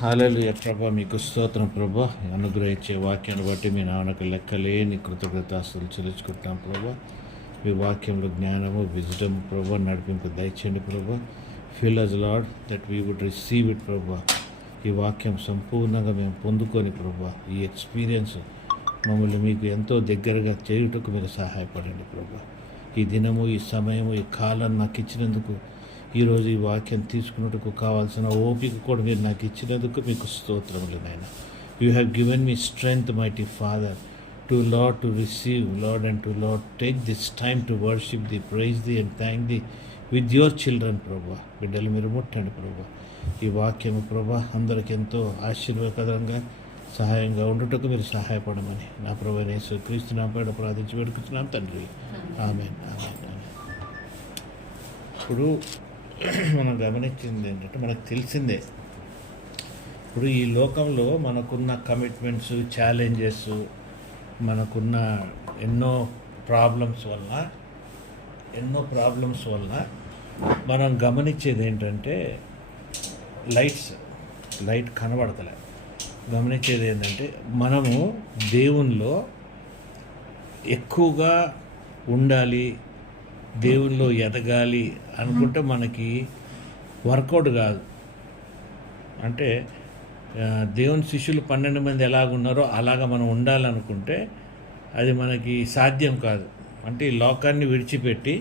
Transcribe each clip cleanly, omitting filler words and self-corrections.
హల్లెలూయా ప్రభా, మీకు స్తోత్రం ప్రభా. అనుగ్రహించే వాక్యాన్ని బట్టి మీ నాన్నకు లెక్కలేని కృతజ్ఞతాస్తులు చెల్లించుకుంటాం ప్రభా. మీ వాక్యంలో జ్ఞానము, విజ్డమ్ ప్రభా, నడిపింపు దయచేయండి ప్రభా. Feel us Lord that we would receive it ప్రభా. ఈ వాక్యం సంపూర్ణంగా మేము పొందుకొని ప్రభా, ఈ ఎక్స్పీరియన్స్ మమ్మల్ని మీకు ఎంతో దగ్గరగా చేయుటకు మీరు సహాయపడండి ప్రభా. ఈ దినము, ఈ సమయము, ఈ కాలం నాకు ఇచ్చినందుకు, ఈరోజు ఈ వాక్యం తీసుకున్నట్టుకు కావాల్సిన ఓపిక కూడా మీరు నాకు ఇచ్చినందుకు మీకు స్తోత్రములు నాయన. You have given me strength mighty Father to Lord to receive Lord and to Lord take this time to worship thee, praise thee and thank thee with your children ప్రభా. బిడ్డలు మీరు ముట్టండి ప్రభా. ఈ వాక్యము ప్రభా అందరికి ఎంతో ఆశీర్వాదకరంగా సహాయంగా ఉండుటకు మీరు సహాయపడమని నా ప్రభు యేసు క్రీస్తు నామమున ప్రార్థించి వేడుకుంటున్నాం తండ్రి. ఆమేన్, ఆమేన్, ఆమేన్. ఇప్పుడు మనం గమనించింది ఏంటంటే, మనకు తెలిసిందే ఇప్పుడు ఈ లోకంలో మనకున్న కమిట్మెంట్స్, ఛాలెంజెస్, మనకున్న ఎన్నో ప్రాబ్లమ్స్ వల్ల మనం గమనించేది ఏంటంటే, లైట్ కనబడతలే. గమనించేది ఏంటంటే, మనము దేవునిలో ఎక్కువగా ఉండాలి, దేవునిలో ఎదగాలి అనుకుంటే మనకి వర్కౌట్ కాదు. అంటే దేవుని శిష్యులు 12 మంది ఎలాగున్నారో అలాగ మనం ఉండాలనుకుంటే అది మనకి సాధ్యం కాదు. అంటే ఈ లోకాన్ని విడిచిపెట్టి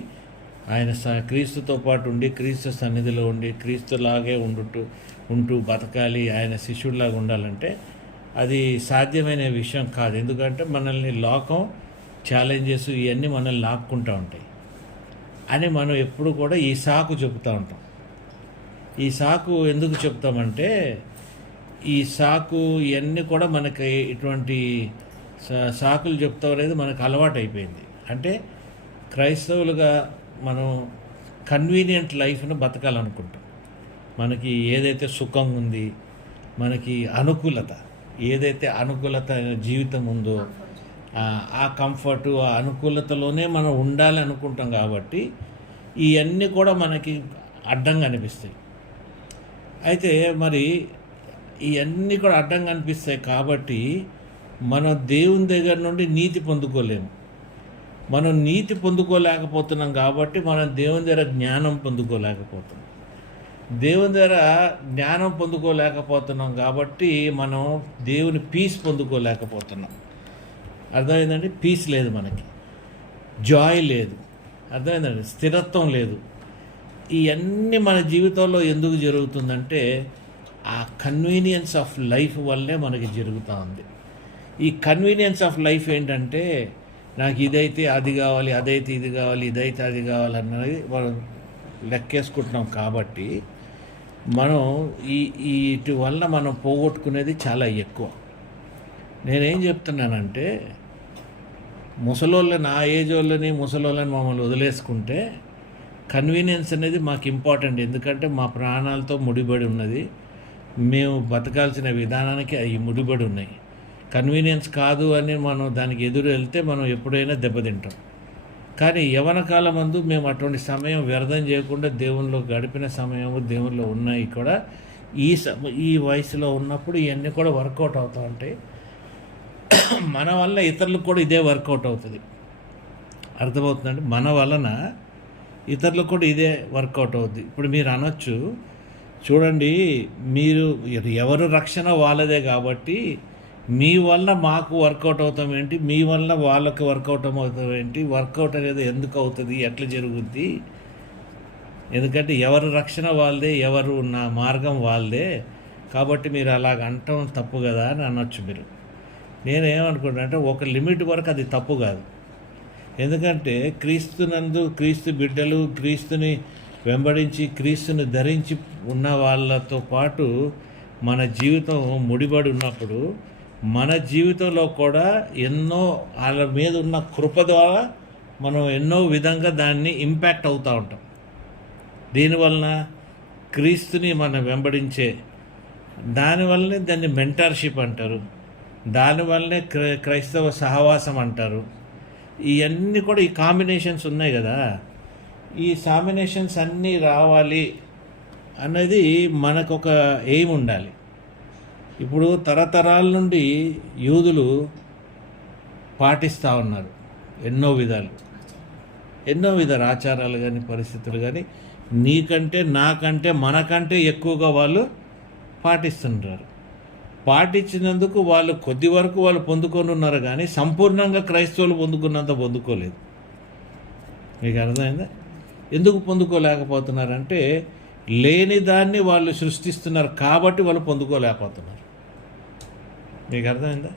ఆయన క్రీస్తుతో పాటు ఉండి, క్రీస్తు సన్నిధిలో ఉండి, క్రీస్తులాగే ఉంటూ బతకాలి, ఆయన శిష్యుడిలాగా ఉండాలంటే అది సాధ్యమైన విషయం కాదు. ఎందుకంటే మనల్ని లోకం, ఛాలెంజెస్ ఇవన్నీ మనల్ని లాక్కుంటూ ఉంటాయి అని మనం ఎప్పుడు కూడా ఈ సాకు చెబుతూ ఉంటాం. ఈ సాకు ఎందుకు చెప్తామంటే, ఈ సాకు ఇవన్నీ కూడా మనకి ఇటువంటి సాకులు చెప్తాం అనేది మనకు అలవాటు అయిపోయింది. అంటే క్రైస్తవులుగా మనం కన్వీనియంట్ లైఫ్ను బతకాలనుకుంటాం. మనకి ఏదైతే సుఖం ఉంది, మనకి ఏదైతే అనుకూలత జీవితం ఉందో ఆ కంఫర్ట్, ఆ అనుకూలతలోనే మనం ఉండాలి అనుకుంటాం. కాబట్టి ఇవన్నీ కూడా మనకి అడ్డంగా అనిపిస్తాయి. అయితే మరి ఇవన్నీ కూడా అడ్డంగా అనిపిస్తాయి కాబట్టి మనం దేవుని దగ్గర నుండి నీతి పొందుకోలేము. మనం నీతి పొందుకోలేకపోతున్నాం కాబట్టి మనం దేవుని దగ్గర జ్ఞానం పొందుకోలేకపోతున్నాం. దేవుని దగ్గర జ్ఞానం పొందుకోలేకపోతున్నాం కాబట్టి మనం దేవుని పీస్ పొందుకోలేకపోతున్నాం. అర్థమైందండి? పీస్ లేదు, మనకి జాయ్ లేదు, అర్థమైందండి? స్థిరత్వం లేదు. ఇవన్నీ మన జీవితంలో ఎందుకు జరుగుతుందంటే ఆ కన్వీనియన్స్ ఆఫ్ లైఫ్ వల్లే మనకి జరుగుతూ ఉంది. ఈ కన్వీనియన్స్ ఆఫ్ లైఫ్ ఏంటంటే, నాకు ఇదైతే అది కావాలి, అదైతే ఇది కావాలి, ఇదైతే అది కావాలన్నది మనం లెక్కేసుకుంటున్నాం. కాబట్టి మనం వీటి వల్ల మనం పోగొట్టుకునేది చాలా ఎక్కువ. నేనేం చెప్తున్నానంటే, ముసలోళ్ళని, ఆ ఏజ్ వాళ్ళని, ముసలోళ్ళని మమ్మల్ని వదిలేసుకుంటే కన్వీనియన్స్ అనేది మాకు ఇంపార్టెంట్. ఎందుకంటే మా ప్రాణాలతో ముడిపడి ఉన్నది, మేము బతకాల్సిన విధానానికి అవి ముడిపడి ఉన్నాయి. కన్వీనియన్స్ కాదు అని మనం దానికి ఎదురు వెళ్తే మనం ఎప్పుడైనా దెబ్బతింటాం. కానీ యవ్వన కాలం మందు మేము అటువంటి సమయం వ్యర్థం చేయకుండా దేవునిలో గడిపిన సమయం, దేవునిలో ఉన్నాయి కూడా. ఈ వయసులో ఉన్నప్పుడు ఇవన్నీ కూడా వర్కౌట్ అవుతూ ఉంటాయి. మన వల్ల ఇతరులకు కూడా ఇదే వర్కౌట్ అవుతుంది. అర్థమవుతుందండి? మన వలన ఇతరులకు కూడా ఇదే వర్కౌట్ అవుతుంది. ఇప్పుడు మీరు అనొచ్చు, చూడండి, మీరు ఎవరు రక్షణ వాళ్ళదే కాబట్టి మీ వల్ల మాకు వర్కౌట్ అవుతాం ఏంటి, మీ వల్ల వాళ్ళకి వర్కౌట్ అవుతాం ఏంటి, వర్కౌట్ అనేది ఎందుకు అవుతుంది, ఎట్లా జరుగుద్ది? ఎందుకంటే ఎవరు రక్షణ వాళ్ళదే, ఎవరు నా మార్గం వాళ్ళదే. కాబట్టి మీరు అలాగ అంటాం తప్పు కదా అని అనొచ్చు మీరు. నేనేమనుకుంటున్నా అంటే, ఒక లిమిట్ వరకు అది తప్పు కాదు. ఎందుకంటే క్రీస్తునందు, క్రీస్తు బిడ్డలు, క్రీస్తుని వెంబడించి, క్రీస్తుని ధరించి ఉన్న వాళ్ళతో పాటు మన జీవితం ముడిపడి ఉన్నప్పుడు మన జీవితంలో కూడా ఎన్నో వాళ్ళ మీద ఉన్న కృప ద్వారా మనం ఎన్నో విధంగా దాన్ని ఇంపాక్ట్ అవుతూ ఉంటాం. దీనివలన క్రీస్తుని మనం వెంబడించే దానివల్లనే దాన్ని మెంటర్షిప్ అంటారు, దానివల్లనే క్రైస్తవ సహవాసం అంటారు. ఇవన్నీ కూడా ఈ కాంబినేషన్స్ ఉన్నాయి కదా. ఈ కాంబినేషన్స్ అన్నీ రావాలి అనేది మనకొక ఎయిమ్ ఉండాలి. ఇప్పుడు తరతరాల నుండి యూదులు పాటిస్తూ ఉన్నారు ఎన్నో విధాల ఆచారాలు కానీ పరిస్థితులు కానీ నీకంటే నాకంటే మనకంటే ఎక్కువగా వాళ్ళు పాటిస్తుంటారు. పాటించినందుకు వాళ్ళు కొద్ది వరకు వాళ్ళు పొందుకొని ఉన్నారు, కానీ సంపూర్ణంగా క్రైస్తవులు పొందుకున్నంత పొందుకోలేదు. మీకు అర్థమైందా? ఎందుకు పొందుకోలేకపోతున్నారంటే లేని దాన్ని వాళ్ళు సృష్టిస్తున్నారు కాబట్టి వాళ్ళు పొందుకోలేకపోతున్నారు. మీకు అర్థమైందా?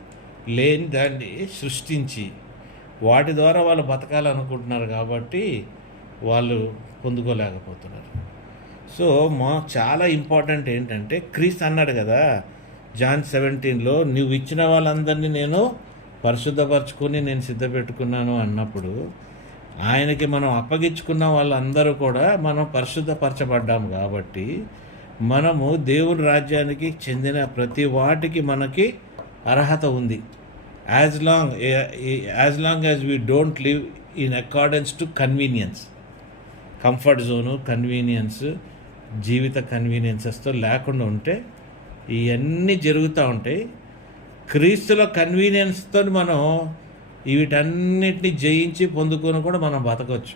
లేని దాన్ని సృష్టించి వాటి ద్వారా వాళ్ళు బతకాలనుకుంటున్నారు కాబట్టి వాళ్ళు పొందుకోలేకపోతున్నారు. సో చాలా ఇంపార్టెంట్ ఏంటంటే క్రీస్తు అన్నాడు కదా జాన్ 17లో, నువ్వు ఇచ్చిన వాళ్ళందరినీ నేను పరిశుద్ధపరచుకొని నేను సిద్ధపెట్టుకున్నాను అన్నప్పుడు ఆయనకి మనం అప్పగించుకున్న వాళ్ళందరూ కూడా మనం పరిశుద్ధపరచబడ్డాము కాబట్టి మనము దేవుని రాజ్యానికి చెందిన ప్రతి వాటికి మనకి అర్హత ఉంది. As long as we don't live in accordance to convenience, comfort zone, convenience, జీవిత కన్వీనియన్సెస్తో లేకుండా ఉంటే ఇవన్నీ జరుగుతూ ఉంటాయి. క్రీస్తుల కన్వీనియన్స్తో మనం వీటన్నిటిని జయించి పొందుకొని కూడా మనం బతకవచ్చు.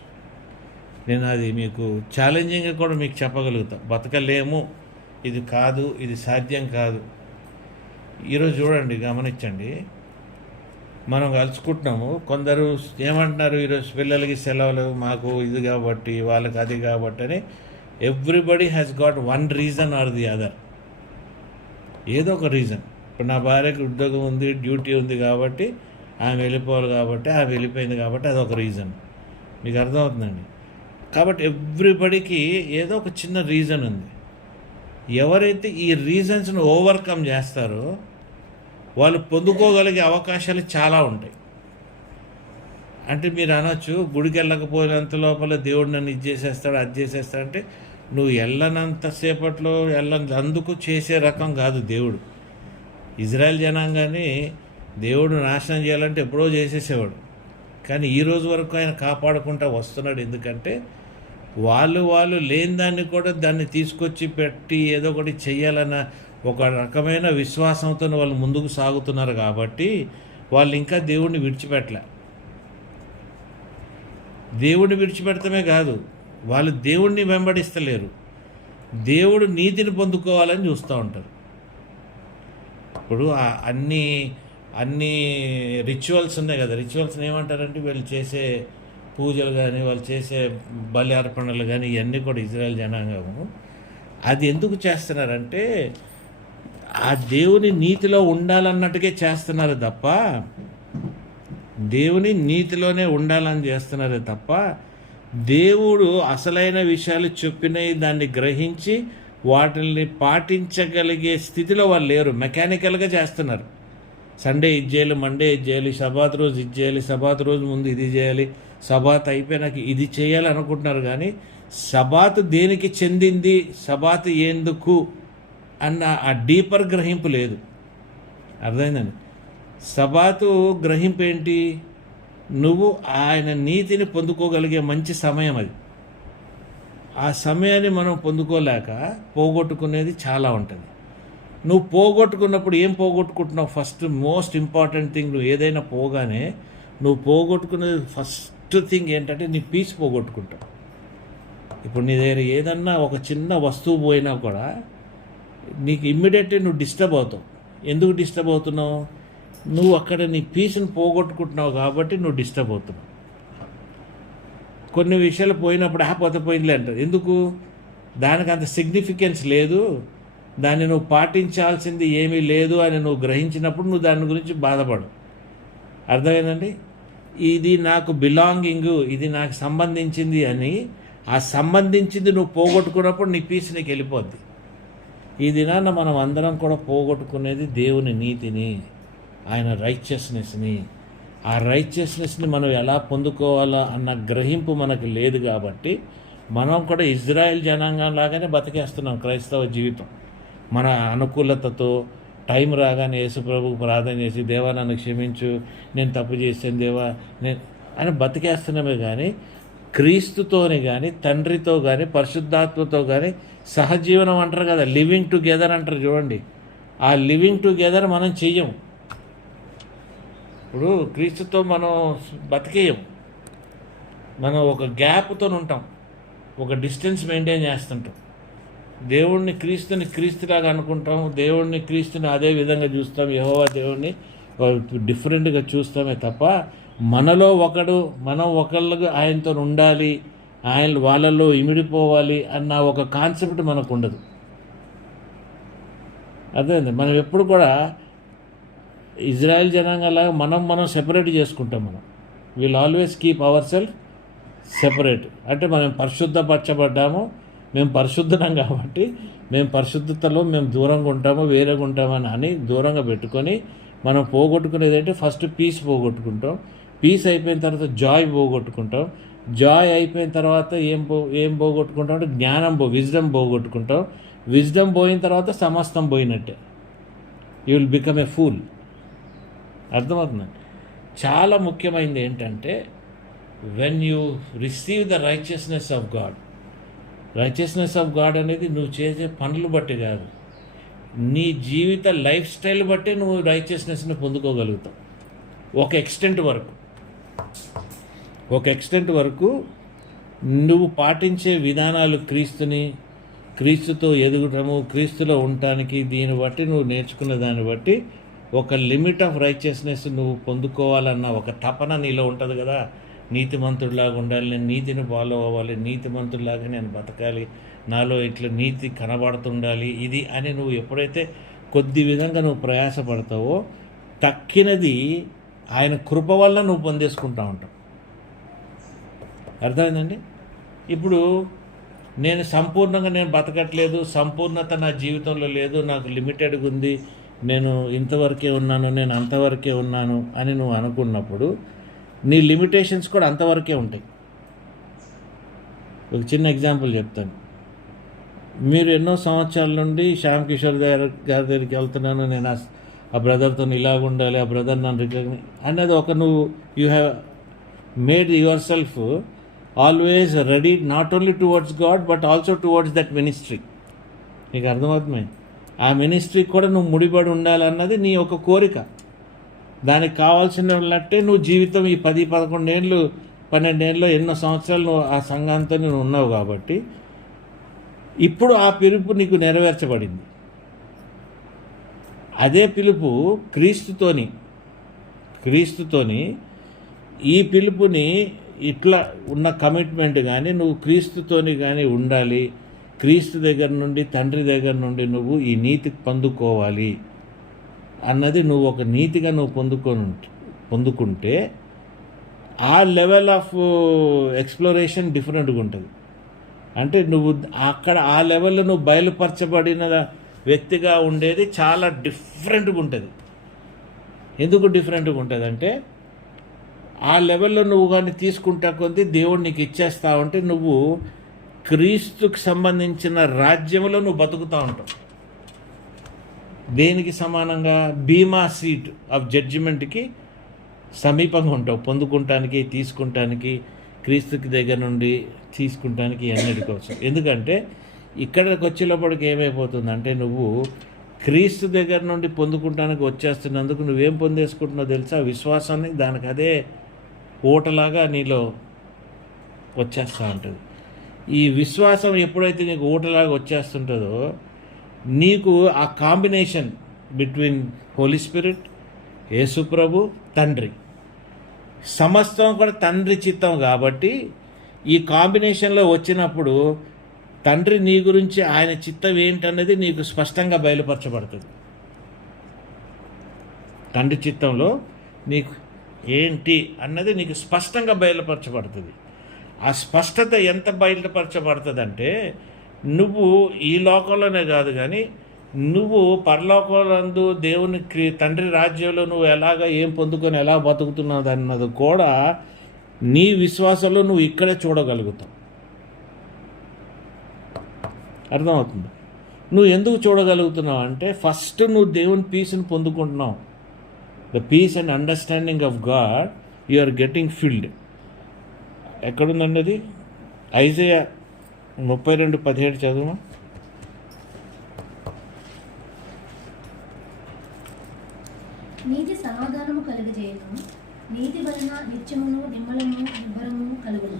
నేను అది మీకు ఛాలెంజింగ్గా కూడా మీకు చెప్పగలుగుతా. బతకలేము, ఇది కాదు, ఇది సాధ్యం కాదు. ఈరోజు చూడండి, గమనించండి, మనం కలుసుకుంటున్నాము. కొందరు ఏమంటున్నారు, ఈరోజు పిల్లలకి సెలవులు, మాకు ఇది కాబట్టి, వాళ్ళకి అది కాబట్టి అని. Everybody has got one reason or the other. ఏదో ఒక రీజన్. ఇప్పుడు నా భార్యకి ఉద్యోగం ఉంది, డ్యూటీ ఉంది కాబట్టి ఆమె వెళ్ళిపోవాలి, కాబట్టి ఆమె వెళ్ళిపోయింది కాబట్టి అదొక రీజన్. మీకు అర్థమవుతుందండి? కాబట్టి ఎవ్రీబడికి ఏదో ఒక చిన్న రీజన్ ఉంది. ఎవరైతే ఈ రీజన్స్ను ఓవర్కమ్ చేస్తారో వాళ్ళు పొందుకోగలిగే అవకాశాలు చాలా ఉంటాయి. అంటే మీరు అనొచ్చు, గుడికి వెళ్ళకపోయినంత లోపల దేవుడు నన్ను ఇది చేసేస్తాడు, అది చేసేస్తాడు అంటే, నువ్వు వెళ్ళనంతసేపట్లో అందుకు చేసే రకం కాదు దేవుడు. ఇజ్రాయెల్ జనాంగాన్ని దేవుడు నాశనం చేయాలంటే ఎప్పుడో చేసేసేవాడు, కానీ ఈ రోజు వరకు ఆయన కాపాడుకుంటూ వస్తున్నాడు. ఎందుకంటే వాళ్ళు లేని దాన్ని కూడా దాన్ని తీసుకొచ్చి పెట్టి ఏదో ఒకటి చెయ్యాలన్న ఒక రకమైన విశ్వాసంతో వాళ్ళు ముందుకు సాగుతున్నారు కాబట్టి వాళ్ళు ఇంకా దేవుడిని విడిచిపెట్టలే. దేవుడిని విడిచిపెడతామే కాదు, వాళ్ళు దేవుడిని వెంబడిస్తలేరు, దేవుడు నీతిని పొందుకోవాలని చూస్తూ ఉంటారు. ఇప్పుడు అన్ని రిచువల్స్ ఉన్నాయి కదా, రిచువల్స్ని ఏమంటారంటే వీళ్ళు చేసే పూజలు కానీ, వాళ్ళు చేసే బలి అర్పణలు కానీ, ఇవన్నీ కూడా ఇజ్రాయెల్ జనాంగము అది ఎందుకు చేస్తున్నారంటే ఆ దేవుని నీతిలో ఉండాలన్నట్టుగా చేస్తున్నారు తప్ప, దేవుని నీతిలోనే ఉండాలని చేస్తున్నారు తప్ప, దేవుడు అసలైన విషయాలు చెప్పినవి దాన్ని గ్రహించి వాటిని పాటించగలిగే స్థితిలో వాళ్ళు లేరు. మెకానికల్గా చేస్తున్నారు. సండే ఇది చేయాలి, మండే ఇది చేయాలి, సబాత్ రోజు ఇది చేయాలి, సబాత్ రోజు ముందు ఇది చేయాలి, సబాత్ అయిపోయినాక ఇది చేయాలి అనుకుంటున్నారు. కానీ సబాత్ దేనికి చెందింది, సబాత్ ఎందుకు అన్న ఆ డీపర్ గ్రహింపు లేదు. అర్థమైందండి? సబాతు గ్రహింపు ఏంటి? నువ్వు ఆయన నీతిని పొందుకోగలిగే మంచి సమయం అది. ఆ సమయాన్ని మనం పొందుకోలేక పోగొట్టుకునేది చాలా ఉంటుంది. నువ్వు పోగొట్టుకున్నప్పుడు ఏం పోగొట్టుకుంటున్నావు? ఫస్ట్ మోస్ట్ ఇంపార్టెంట్ థింగ్, నువ్వు ఏదైనా పోగానే నువ్వు పోగొట్టుకునేది ఫస్ట్ థింగ్ ఏంటంటే నీ పీస్ పోగొట్టుకుంటావు. ఇప్పుడు నీ దగ్గర ఏదన్నా ఒక చిన్న వస్తువు పోయినా కూడా నీకు ఇమ్మీడియట్లీ నువ్వు డిస్టర్బ్ అవుతావు. ఎందుకు డిస్టర్బ్ అవుతున్నావు? నువ్వు అక్కడ నీ పీస్ని పోగొట్టుకుంటున్నావు కాబట్టి నువ్వు డిస్టర్బ్ అవుతున్నావు. కొన్ని విషయాలు పోయినప్పుడు పోతే పోయిందిలే అంటారు. ఎందుకు? దానికి అంత సిగ్నిఫికెన్స్ లేదు, దాన్ని నువ్వు పాటించాల్సింది ఏమీ లేదు అని నువ్వు గ్రహించినప్పుడు నువ్వు దాని గురించి బాధపడు. అర్థమైందండి? ఇది నాకు బిలాంగింగ్, ఇది నాకు సంబంధించింది అని ఆ సంబంధించింది నువ్వు పోగొట్టుకున్నప్పుడు నీ పీస్ నీకు వెళ్ళిపోద్ది. ఈ దినాన మనం అందరం కూడా పోగొట్టుకునేది దేవుని నీతిని, ఆయన రైచియస్నెస్ని. ఆ రైచియస్నెస్ని మనం ఎలా పొందుకోవాలా అన్న గ్రహింపు మనకు లేదు కాబట్టి మనం కూడా ఇజ్రాయెల్ జనాంగం లాగానే బతికేస్తున్నాం క్రైస్తవ జీవితం. మన అనుకూలతతో టైం రాగానే యేసుప్రభుకు ప్రార్థన చేసి, దేవా నన్ను క్షమించు, నేను తప్పు చేశాను దేవా అని బతికేస్తున్నామే. కానీ క్రీస్తుతోని కానీ, తండ్రితో కానీ, పరిశుద్ధాత్మతో కానీ సహజీవనం అంటారు కదా, లివింగ్ టుగెదర్ అంటారు చూడండి. ఆ లివింగ్ టుగెదర్ మనం చెయ్యం. ఇప్పుడు క్రీస్తుతో మనం బతికేయం, మనం ఒక గ్యాప్తో ఉంటాం, ఒక డిస్టెన్స్ మెయింటైన్ చేస్తుంటాం. దేవుణ్ణి క్రీస్తులాగా అనుకుంటాం, దేవుణ్ణి క్రీస్తుని అదే విధంగా చూస్తాం, యెహోవా దేవుణ్ణి డిఫరెంట్గా చూస్తామే తప్ప మనం ఒకళ్ళగా ఆయనతో ఉండాలి, వాళ్ళలో ఇమిడిపోవాలి అన్న ఒక కాన్సెప్ట్ మనకు ఉండదు. అర్థమైంది? మనం ఎప్పుడు కూడా ఇజ్రాయెల్ జనాంగలాగా మనం సెపరేట్ చేసుకుంటాం. Will always keep our self separate. అంటే మనం పరిశుద్ధపరచబడ్డాము, మేము పరిశుద్ధం కాబట్టి మేము పరిశుద్ధతలో మేము దూరంగా ఉంటాము, వేరేగా ఉంటామని దూరంగా పెట్టుకొని మనం పోగొట్టుకునేది అంటే ఫస్ట్ పీస్ పోగొట్టుకుంటాం. పీస్ అయిపోయిన తర్వాత జాయ్ పోగొట్టుకుంటాం. జాయ్ అయిపోయిన తర్వాత ఏం పోగొట్టుకుంటాం అంటే విజ్డమ్ పోగొట్టుకుంటాం. విజ్డమ్ పోయిన తర్వాత సమస్తం పోయినట్టే. You will become a pool. అర్థమవుతుంది? చాలా ముఖ్యమైనది ఏంటంటే when you receive the righteousness of God అనేది నువ్వు చేసే పనులు బట్టి కాదు, నీ జీవిత లైఫ్ స్టైల్ బట్టి నువ్వు రైచియస్నెస్ని పొందుకోగలుగుతావు. ఒక ఎక్స్టెంట్ వరకు నువ్వు పాటించే విధానాలు క్రీస్తుతో ఎదుగటము, క్రీస్తులో ఉండటానికి, దీన్ని బట్టి నువ్వు నేర్చుకున్న దాన్ని బట్టి ఒక లిమిట్ ఆఫ్ రైచియస్నెస్ నువ్వు పొందుకోవాలన్న ఒక తపన నీలో ఉంటుంది కదా. నీతిమంతుడిలాగా ఉండాలి, నేను నీతిని ఫాలో అవ్వాలి, నీతిమంతుడిలాగా నేను బతకాలి, నాలో ఇట్లా నీతి కనబడుతుండాలి ఇది అని నువ్వు ఎప్పుడైతే కొద్ది విధంగా నువ్వు ప్రయాసపడతావో తక్కినది ఆయన కృప వల్ల నువ్వు పొందేసుకుంటా ఉంటావు. అర్థమైందండి? ఇప్పుడు నేను సంపూర్ణంగా బతకట్లేదు, సంపూర్ణత నా జీవితంలో లేదు, నాకు లిమిటెడ్గా ఉంది, నేను ఇంతవరకే ఉన్నాను, నేను అంతవరకే ఉన్నాను అని నువ్వు అనుకున్నప్పుడు నీ లిమిటేషన్స్ కూడా అంతవరకే ఉంటాయి. ఒక చిన్న ఎగ్జాంపుల్ చెప్తాను. మీరు ఎన్నో సంవత్సరాల నుండి శ్యామ్ కిషోర్ గారి దగ్గరికి వెళ్తున్నాను, నేను ఆ బ్రదర్తో ఇలాగ ఉండాలి, ఆ బ్రదర్ నన్ను రికగ్నైజ్ అనేది you have made your self always ready not only towards God but also towards that ministry. నీకు అర్థమవుతుంది? ఆ మినిస్ట్రీకి కూడా నువ్వు ముడిపడి ఉండాలన్నది నీ ఒక కోరిక. దానికి కావాల్సినట్టే నువ్వు జీవితం ఈ 10-11 ఏళ్ళు 12 ఏళ్ళు ఎన్నో సంవత్సరాలు నువ్వు ఆ సంఘంతో నువ్వు ఉన్నావు కాబట్టి ఇప్పుడు ఆ పిలుపు నీకు నెరవేర్చబడింది. అదే పిలుపు క్రీస్తుతోని ఈ పిలుపుని ఇట్లా ఉన్న కమిట్మెంట్ కానీ నువ్వు క్రీస్తుతోని కానీ ఉండాలి, క్రీస్తు దగ్గర నుండి తండ్రి దగ్గర నుండి నువ్వు ఈ నీతి పొందుకోవాలి అన్నది నువ్వు ఒక నీతిగా నువ్వు పొందుకుంటే ఆ లెవెల్ ఆఫ్ ఎక్స్ప్లోరేషన్ డిఫరెంట్గా ఉంటుంది. అంటే నువ్వు అక్కడ ఆ లెవెల్లో నువ్వు బయలుపరచబడిన వ్యక్తిగా ఉండేది చాలా డిఫరెంట్గా ఉంటుంది. ఎందుకు డిఫరెంట్గా ఉంటుంది అంటే ఆ లెవెల్లో నువ్వు కానీ తీసుకుంటా కొద్దీ దేవుడు నీకు ఇచ్చేస్తా ఉంటే నువ్వు క్రీస్తుకు సంబంధించిన రాజ్యంలో నువ్వు బతుకుతూ ఉంటావు. దేనికి సమానంగా? బీమా సీట్ ఆఫ్ జడ్జిమెంట్కి సమీపంగా ఉంటావు, పొందుకుంటానికి, తీసుకుంటానికి, క్రీస్తుకి దగ్గర నుండి తీసుకుంటానికి అన్నిటికోసం. ఎందుకంటే ఇక్కడికి వచ్చేటప్పటికి ఏమైపోతుందంటే నువ్వు క్రీస్తు దగ్గర నుండి పొందుకుంటానికి వచ్చేస్తున్నందుకు నువ్వేం పొందేసుకుంటున్నావు తెలుసా? విశ్వాసాన్ని దానికి అదే ఊటలాగా నీలో వచ్చేస్తూ ఉంటుంది. ఈ విశ్వాసం ఎప్పుడైతే నీకు ఊటలాగా వచ్చేస్తుంటుందో నీకు ఆ కాంబినేషన్ బిట్వీన్ హోలీ స్పిరిట్, యేసుప్రభు, తండ్రి, సమస్తం కూడా తండ్రి చిత్తం కాబట్టి ఈ కాంబినేషన్లో వచ్చినప్పుడు తండ్రి నీ గురించి ఆయన చిత్తం ఏంటన్నది నీకు స్పష్టంగా బయలుపరచబడుతుంది. తండ్రి చిత్తంలో నీకు ఏంటి అన్నది నీకు స్పష్టంగా బయలుపరచబడుతుంది. ఆ స్పష్టత ఎంత బయలుపరచబడుతుందంటే నువ్వు ఈ లోకంలోనే కాదు కానీ నువ్వు పరలోకంలో దేవుని తండ్రి రాజ్యంలో నువ్వు ఏం పొందుకొని ఎలా బతుకుతున్నావు అన్నది కూడా నీ విశ్వాసంలో నువ్వు ఇక్కడే చూడగలుగుతావు. అర్థమవుతుంది? నువ్వు ఎందుకు చూడగలుగుతున్నావు అంటే ఫస్ట్ నువ్వు దేవుని పీస్ని పొందుకుంటున్నావు. The peace and understanding of God you are getting filled. ఎక్కడుందండి అది? ఐజయా 32:17 చదువు. నీతి సమాధానము కలుగజేయను, నీతి వలన నిత్యమును నిమ్మలము నిబ్బరము కలుగును.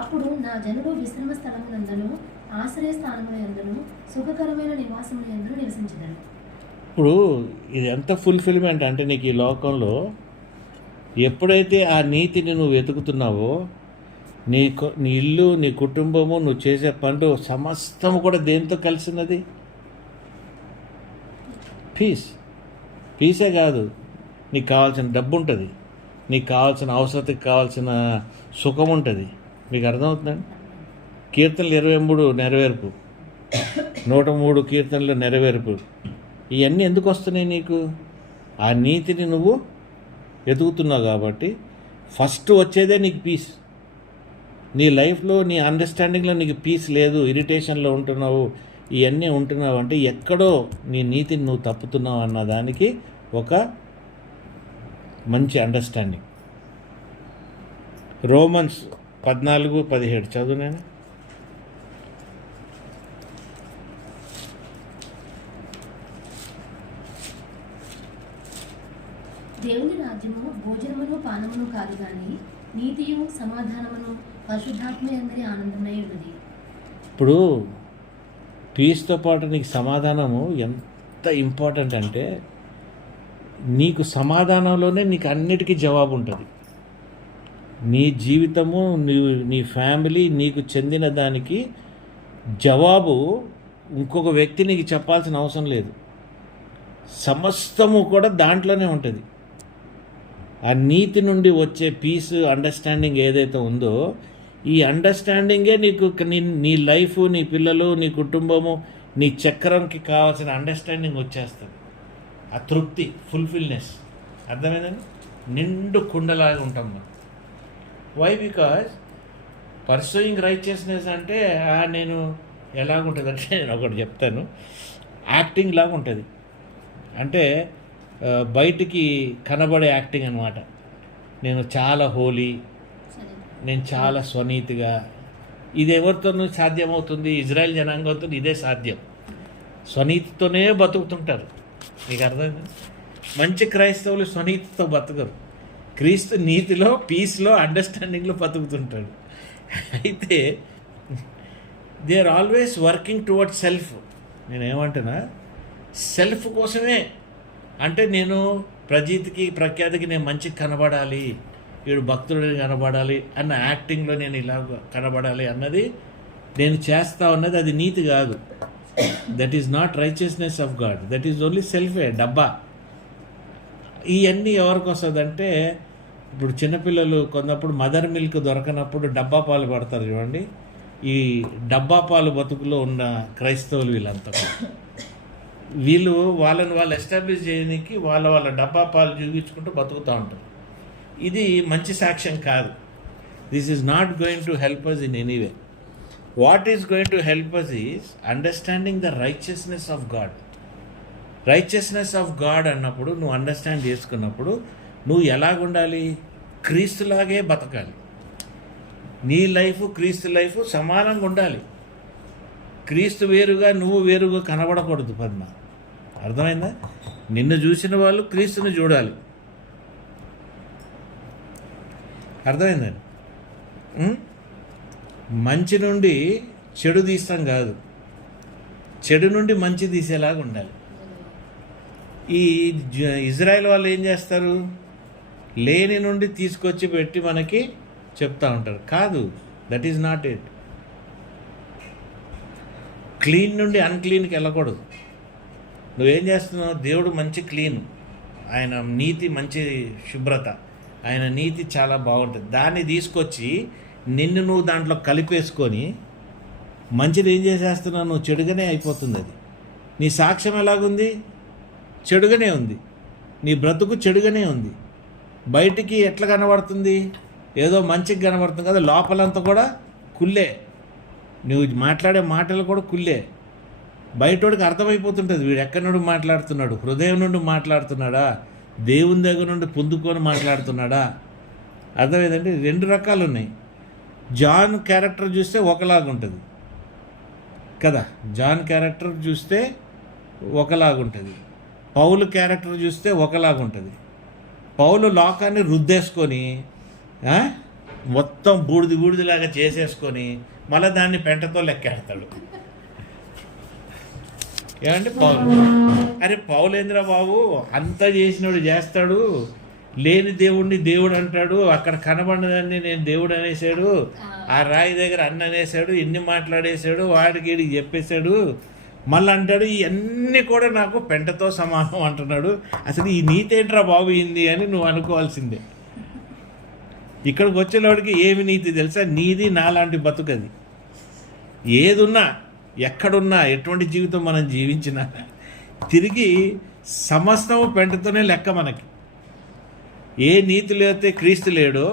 అప్పుడు నా జనులు విశ్రమ స్థలములందును ఆశ్రయ స్థానములందును సుఖకరమైన నివాసములందును నివసించదరు. ఇప్పుడు ఇది ఎంత ఫుల్ఫిల్మెంట్ అంటే నీకు ఈ లోకంలో ఎప్పుడైతే ఆ నీతిని నువ్వు వెతుకుతున్నావో నీ ఇల్లు, నీ కుటుంబము, నువ్వు చేసే పనులు సమస్తము కూడా దేంతో కలిసినది? పీసే కాదు, నీకు కావాల్సిన డబ్బు ఉంటుంది, నీకు కావాల్సిన అవసరతకి కావాల్సిన సుఖం ఉంటుంది. మీకు అర్థమవుతుందండి? కీర్తనలు 23 నెరవేర్పు, 103 కీర్తనలు నెరవేర్పు. ఇవన్నీ ఎందుకు వస్తున్నాయి నీకు? ఆ నీతిని నువ్వు ఎదుగుతున్నావు కాబట్టి ఫస్ట్ వచ్చేదే నీకు పీస్. నీ లైఫ్లో, నీ అండర్స్టాండింగ్లో నీకు పీస్ లేదు, ఇరిటేషన్లో ఉంటున్నావు, ఇవన్నీ ఉంటున్నావు అంటే ఎక్కడో నీ నీతిని నువ్వు తప్పుతున్నావు అన్న దానికి ఒక మంచి అండర్స్టాండింగ్. రోమన్స్ 14:17 చదువు నేను. దేవుని రాజ్యము భోజనమును పానమును కాదు గాని నీతియు సమాధానమును పరిశుద్ధాత్మ యందరి ఆనందమై ఉన్నది. ఇప్పుడు పీస్తో పాటు నీకు సమాధానము ఎంత ఇంపార్టెంట్ అంటే నీకు సమాధానంలోనే నీకు అన్నిటికీ జవాబు ఉంటుంది. నీ జీవితము, నీ ఫ్యామిలీ, నీకు చెందిన దానికి జవాబు ఇంకొక వ్యక్తి నీకు చెప్పాల్సిన అవసరం లేదు. సమస్తము కూడా దాంట్లోనే ఉంటుంది. ఆ నీతి నుండి వచ్చే పీస్, అండర్స్టాండింగ్ ఏదైతే ఉందో ఈ అండర్స్టాండింగే నీకు నీ లైఫ్, నీ పిల్లలు, నీ కుటుంబము, నీ చక్రంకి కావాల్సిన అండర్స్టాండింగ్ వచ్చేస్తుంది. ఆ తృప్తి, ఫుల్ఫిల్నెస్, అర్థమైందండి? నిండు కుండలాగా ఉంటాం మనం. వై? బికాజ్ పర్సూయింగ్ రైచియస్నెస్ అంటే నేను ఎలాగుంటుంది అంటే, నేను ఒకటి చెప్తాను, యాక్టింగ్ లాగా ఉంటుంది. అంటే బయటికి కనబడే యాక్టింగ్ అనమాట. నేను చాలా హోలీ, నేను చాలా స్వనీతిగా. ఇది ఎవరితోనూ సాధ్యమవుతుంది? ఇజ్రాయెల్ జనాంగంతో ఇదే సాధ్యం. స్వనీతితోనే బతుకుతుంటారు. మీకు అర్థమైంది? మంచి క్రైస్తవులు స్వనీతితో బతకరు. క్రీస్తు నీతిలో, పీస్లో, అండర్స్టాండింగ్లో బతుకుతుంటాడు. అయితే they are always working towards self. నేనేమంటున్నా, సెల్ఫ్ కోసమే. అంటే నేను ప్రజీతికి, ప్రఖ్యాతికి నేను మంచిగా కనబడాలి, వీడు భక్తుడిని కనబడాలి అన్న యాక్టింగ్లో నేను ఇలా కనబడాలి అన్నది నేను చేస్తా ఉన్నది. అది నీతి కాదు. That is not righteousness of God. That is only self, డబ్బా. ఇవన్నీ ఎవరికి వస్తుందంటే, ఇప్పుడు చిన్నపిల్లలు కొన్నప్పుడు మదర్ మిల్క్ దొరకనప్పుడు డబ్బా పాలు పడతారు చూడండి. ఈ డబ్బా పాలు బతుకులో ఉన్న క్రైస్తవులు వీళ్ళంతా, వీళ్ళు వాళ్ళని వాళ్ళు ఎస్టాబ్లిష్ చేయడానికి వాళ్ళ డబ్బా పాలు చూపించుకుంటూ బతుకుతూ ఉంటారు. ఇది మంచి సాక్ష్యం కాదు. This is not going to help us in any way. What is going to help us is understanding the righteousness of God. Righteousness of God అన్నప్పుడు నువ్వు అండర్స్టాండ్ చేసుకున్నప్పుడు నువ్వు ఎలాగుండాలి? క్రీస్తులాగే బతకాలి. నీ లైఫ్, క్రీస్తు లైఫ్ సమానంగా ఉండాలి. క్రీస్తు వేరుగా, నువ్వు వేరుగా కనబడకూడదు. పద్మ, అర్థమైందా? నిన్ను చూసిన వాళ్ళు క్రీస్తుని చూడాలి. అర్థమైందండి? మంచి నుండి చెడు తీస్తాం కాదు, చెడు నుండి మంచి తీసేలాగా ఉండాలి. ఈ ఇజ్రాయెల్ వాళ్ళు ఏం చేస్తారు? లేని నుండి తీసుకొచ్చి పెట్టి మనకి చెప్తా ఉంటారు. కాదు, that is not it. Clean నుండి అన్క్లీన్కి వెళ్ళకూడదు. నువ్వేం చేస్తున్నావు? దేవుడు మంచి క్లీన్, ఆయన నీతి మంచి శుభ్రత, ఆయన నీతి చాలా బాగుంటుంది. దాన్ని తీసుకొచ్చి నిన్ను నువ్వు దాంట్లో కలిపేసుకొని మంచిది ఏం చేసేస్తున్నావు? నువ్వు చెడుగానే అయిపోతుంది. అది నీ సాక్ష్యం ఎలాగుంది? చెడుగానే ఉంది. నీ బ్రతుకు చెడుగానే ఉంది. బయటికి ఎట్లా కనబడుతుంది? ఏదో మంచిగా కనబడుతుంది కదా, లోపలంతా కూడా కుళ్ళే. నువ్వు మాట్లాడే మాటలు కూడా కుళ్ళే. బయటోడికి అర్థమైపోతుంటుంది వీడు ఎక్కడి నుండి మాట్లాడుతున్నాడు, హృదయం నుండి మాట్లాడుతున్నాడా, దేవుని దగ్గర నుండి పొందుకొని మాట్లాడుతున్నాడా. అర్థమైందండి? రెండు రకాలు ఉన్నాయి. జాన్ క్యారెక్టర్ చూస్తే ఒకలాగుంటుంది కదా, జాన్ క్యారెక్టర్ చూస్తే ఒకలాగుంటుంది, పౌలు క్యారెక్టర్ చూస్తే ఒకలాగుంటుంది. పౌలు లోకాన్ని రుద్దేసుకొని మొత్తం బూడిదిలాగా చేసేసుకొని మళ్ళీ దాన్ని పెంటతో లెక్కేస్తాడు. ఏమంటే అరే పౌలేంద్ర బాబు అంతా చేసినోడు చేస్తాడు, లేని దేవుడిని దేవుడు అంటాడు, అక్కడ కనబడినదాన్ని నేను దేవుడు అనేసాడు, ఆ రాయి దగ్గర అన్న అనేసాడు, ఇన్ని మాట్లాడేశాడు, వాడికి వీడికి చెప్పేశాడు, మళ్ళీ అంటాడు ఇవన్నీ కూడా నాకు పెంటతో సమానం అంటున్నాడు. అసలు ఈ నీతి ఏంట్రా బాబు ఇంది అని నువ్వు అనుకోవాల్సిందే. ఇక్కడికి వచ్చేవాడికి ఏమి నీతి తెలుసా? నీది నాలాంటి బతుకది. ఏదున్నా ఎక్కడున్నా ఎటువంటి జీవితం మనం జీవించినా తిరిగి సమస్తము పెంటతోనే లెక్క మనకి. ఏ నీతి లేతే క్రీస్తు లేడో,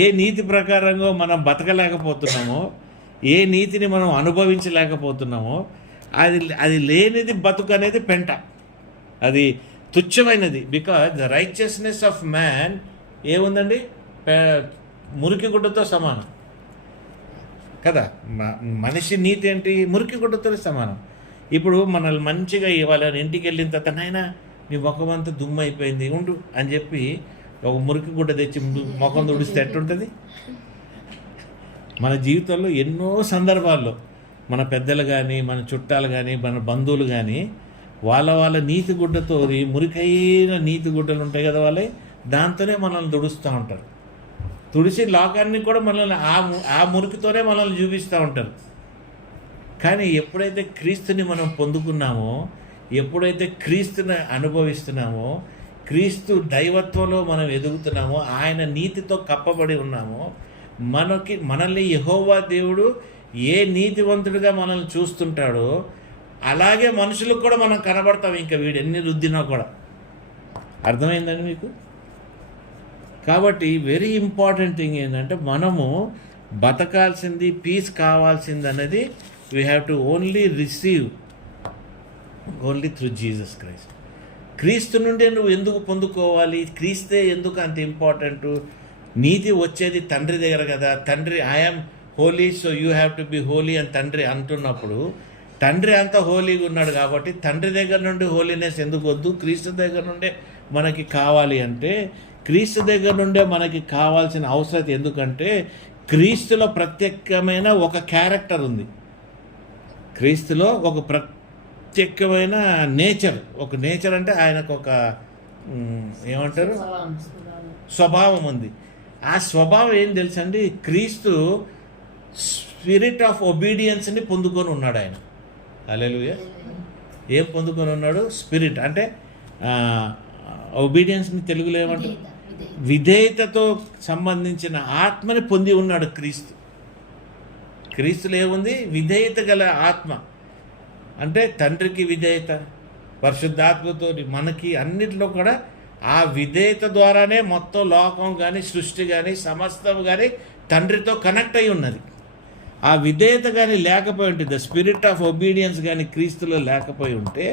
ఏ నీతి ప్రకారంగా మనం బతకలేకపోతున్నామో, ఏ నీతిని మనం అనుభవించలేకపోతున్నామో అది లేనిది బతుకు అనేది పెంట, అది తుచ్చమైనది. Because the righteousness of man ఏముందండి? మురికి గుడ్డతో సమానం కదా. మనిషి నీతి ఏంటి? మురికి గుడ్డతో సమానం. ఇప్పుడు మనల్ని మంచిగా ఇవాళ ఇంటికి వెళ్ళిన తర్వాత నాయనా నీ ముఖం అంతా దుమ్ము అయిపోయింది ఉండు అని చెప్పి ఒక మురికి గుడ్డ తెచ్చి ముఖం తుడిస్తే ఎట్టుంటుంది? మన జీవితంలో ఎన్నో సందర్భాల్లో మన పెద్దలు కానీ, మన చుట్టాలు కానీ, మన బంధువులు కానీ వాళ్ళ నీతి గుడ్డతో, మురికైన నీతి గుడ్డలు ఉంటాయి కదా వాళ్ళే, దాంతోనే మనల్ని తుడుస్తూ ఉంటారు. తుడిసి లోకాన్ని కూడా మనల్ని ఆ మురికితోనే మనల్ని చూపిస్తూ ఉంటారు. కానీ ఎప్పుడైతే క్రీస్తుని మనం పొందుకున్నామో, ఎప్పుడైతే క్రీస్తుని అనుభవిస్తున్నామో, క్రీస్తు దైవత్వంలో మనం ఎదుగుతున్నామో, ఆయన నీతితో కప్పబడి ఉన్నామో, మనల్ని యెహోవా దేవుడు ఏ నీతివంతుడిగా మనల్ని చూస్తుంటాడో అలాగే మనుషులకు కూడా మనం కనబడతాం. ఇంకా వీడు ఎన్ని రుద్దినా కూడా. అర్థమైందండి మీకు? కాబట్టి వెరీ ఇంపార్టెంట్ థింగ్ ఏంటంటే మనము బతకాల్సింది, పీస్ కావాల్సింది అనేది we have to only receive only through Jesus Christ. క్రీస్తు నుండే నువ్వు ఎందుకు పొందుకోవాలి? క్రీస్తే ఎందుకు అంత ఇంపార్టెంట్? నీతి వచ్చేది తండ్రి దగ్గర కదా. తండ్రి I am holy so you have to be holy అని తండ్రి అంటున్నప్పుడు, తండ్రి అంతా హోలీగా ఉన్నాడు కాబట్టి తండ్రి దగ్గర నుండి హోలీనెస్ ఎందుకు వద్దు? క్రీస్తు దగ్గర నుండే మనకి కావాలి అంటే, క్రీస్తు దగ్గర నుండే మనకి కావాల్సిన అవసరం ఎందుకంటే క్రీస్తులో ప్రత్యేకమైన ఒక క్యారెక్టర్ ఉంది. క్రీస్తులో ఒక ప్రత్యేకమైన ఒక నేచర్ అంటే ఆయనకు ఒక ఏమంటారు స్వభావం ఉంది. ఆ స్వభావం ఏం తెలుసండి? క్రీస్తు స్పిరిట్ ఆఫ్ ఒబీడియన్స్ని పొందుకొని ఉన్నాడు ఆయన. హల్లెలూయా. ఏం పొందుకొని ఉన్నాడు? స్పిరిట్ అంటే ఒబీడియన్స్ని తెలుగులో ఏమంటారు? విధేయతతో సంబంధించిన ఆత్మని పొంది ఉన్నాడు క్రీస్తు. క్రీస్తులో ఏముంది? విధేయత గల ఆత్మ. అంటే తండ్రికి విధేయత, పరిశుద్ధాత్మతో మనకి అన్నిటిలో కూడా ఆ విధేయత ద్వారానే మొత్తం లోకం కానీ, సృష్టి కానీ, సమస్తం కానీ తండ్రితో కనెక్ట్ అయి ఉన్నది. ఆ విధేయత కానీ లేకపోయి ఉంటే, ద స్పిరిట్ ఆఫ్ ఒబీడియన్స్ కానీ క్రీస్తులో లేకపోయి ఉంటే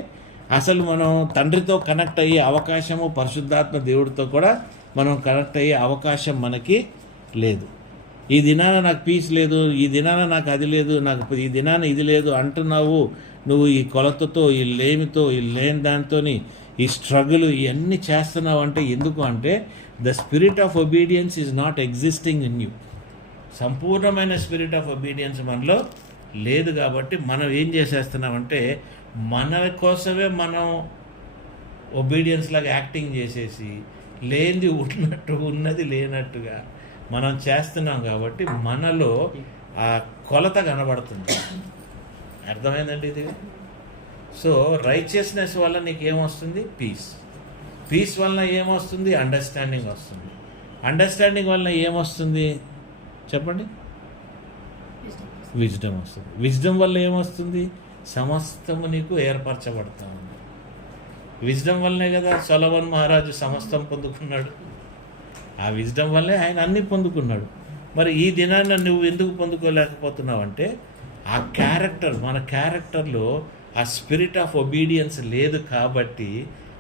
అసలు మనం తండ్రితో కనెక్ట్ అయ్యే అవకాశము, పరిశుద్ధాత్మ దేవుడితో కూడా మనం కనెక్ట్ అయ్యే అవకాశం మనకి లేదు. ఈ దినాన నాకు పీస్ లేదు, ఈ దినాన నాకు అది లేదు, నాకు ఈ దినాన ఇది లేదు అంటున్నావు. నువ్వు ఈ కొలతతో, ఈ లేమితో, ఈ లేని దాంతో, ఈ స్ట్రగుల్ ఇవన్నీ చేస్తున్నావు అంటే ఎందుకు అంటే the spirit of obedience is not existing in you. సంపూర్ణమైన స్పిరిట్ ఆఫ్ ఒబీడియన్స్ మనలో లేదు. కాబట్టి మనం ఏం చేసేస్తున్నామంటే మన కోసమే మనం ఒబీడియన్స్ లాగా యాక్టింగ్ చేసేసి లేనిది ఉన్నట్టు, ఉన్నది లేనట్టుగా మనం చేస్తున్నాం. కాబట్టి మనలో ఆ కొలత కనబడుతుంది. అర్థమైందండి ఇది? సో రైచియస్నెస్ వల్ల నీకు ఏమొస్తుంది? పీస్ వలన ఏమొస్తుంది? అండర్స్టాండింగ్ వస్తుంది. అండర్స్టాండింగ్ వలన ఏమొస్తుంది చెప్పండి? విజ్డమ్ వస్తుంది. విజ్డమ్ వల్ల ఏమొస్తుంది? సమస్తము నీకు ఏర్పరచబడతా ఉంది. విజ్డమ్ వల్లనే కదా సొలొమోన్ మహారాజు సమస్తం పొందుకున్నాడు. ఆ విజ్డమ్ వల్లే ఆయన అన్నీ పొందుకున్నాడు. మరి ఈ దినాన్ని నువ్వు ఎందుకు పొందుకోలేకపోతున్నావు అంటే ఆ క్యారెక్టర్, మన క్యారెక్టర్లో ఆ స్పిరిట్ ఆఫ్ ఒబీడియన్స్ లేదు. కాబట్టి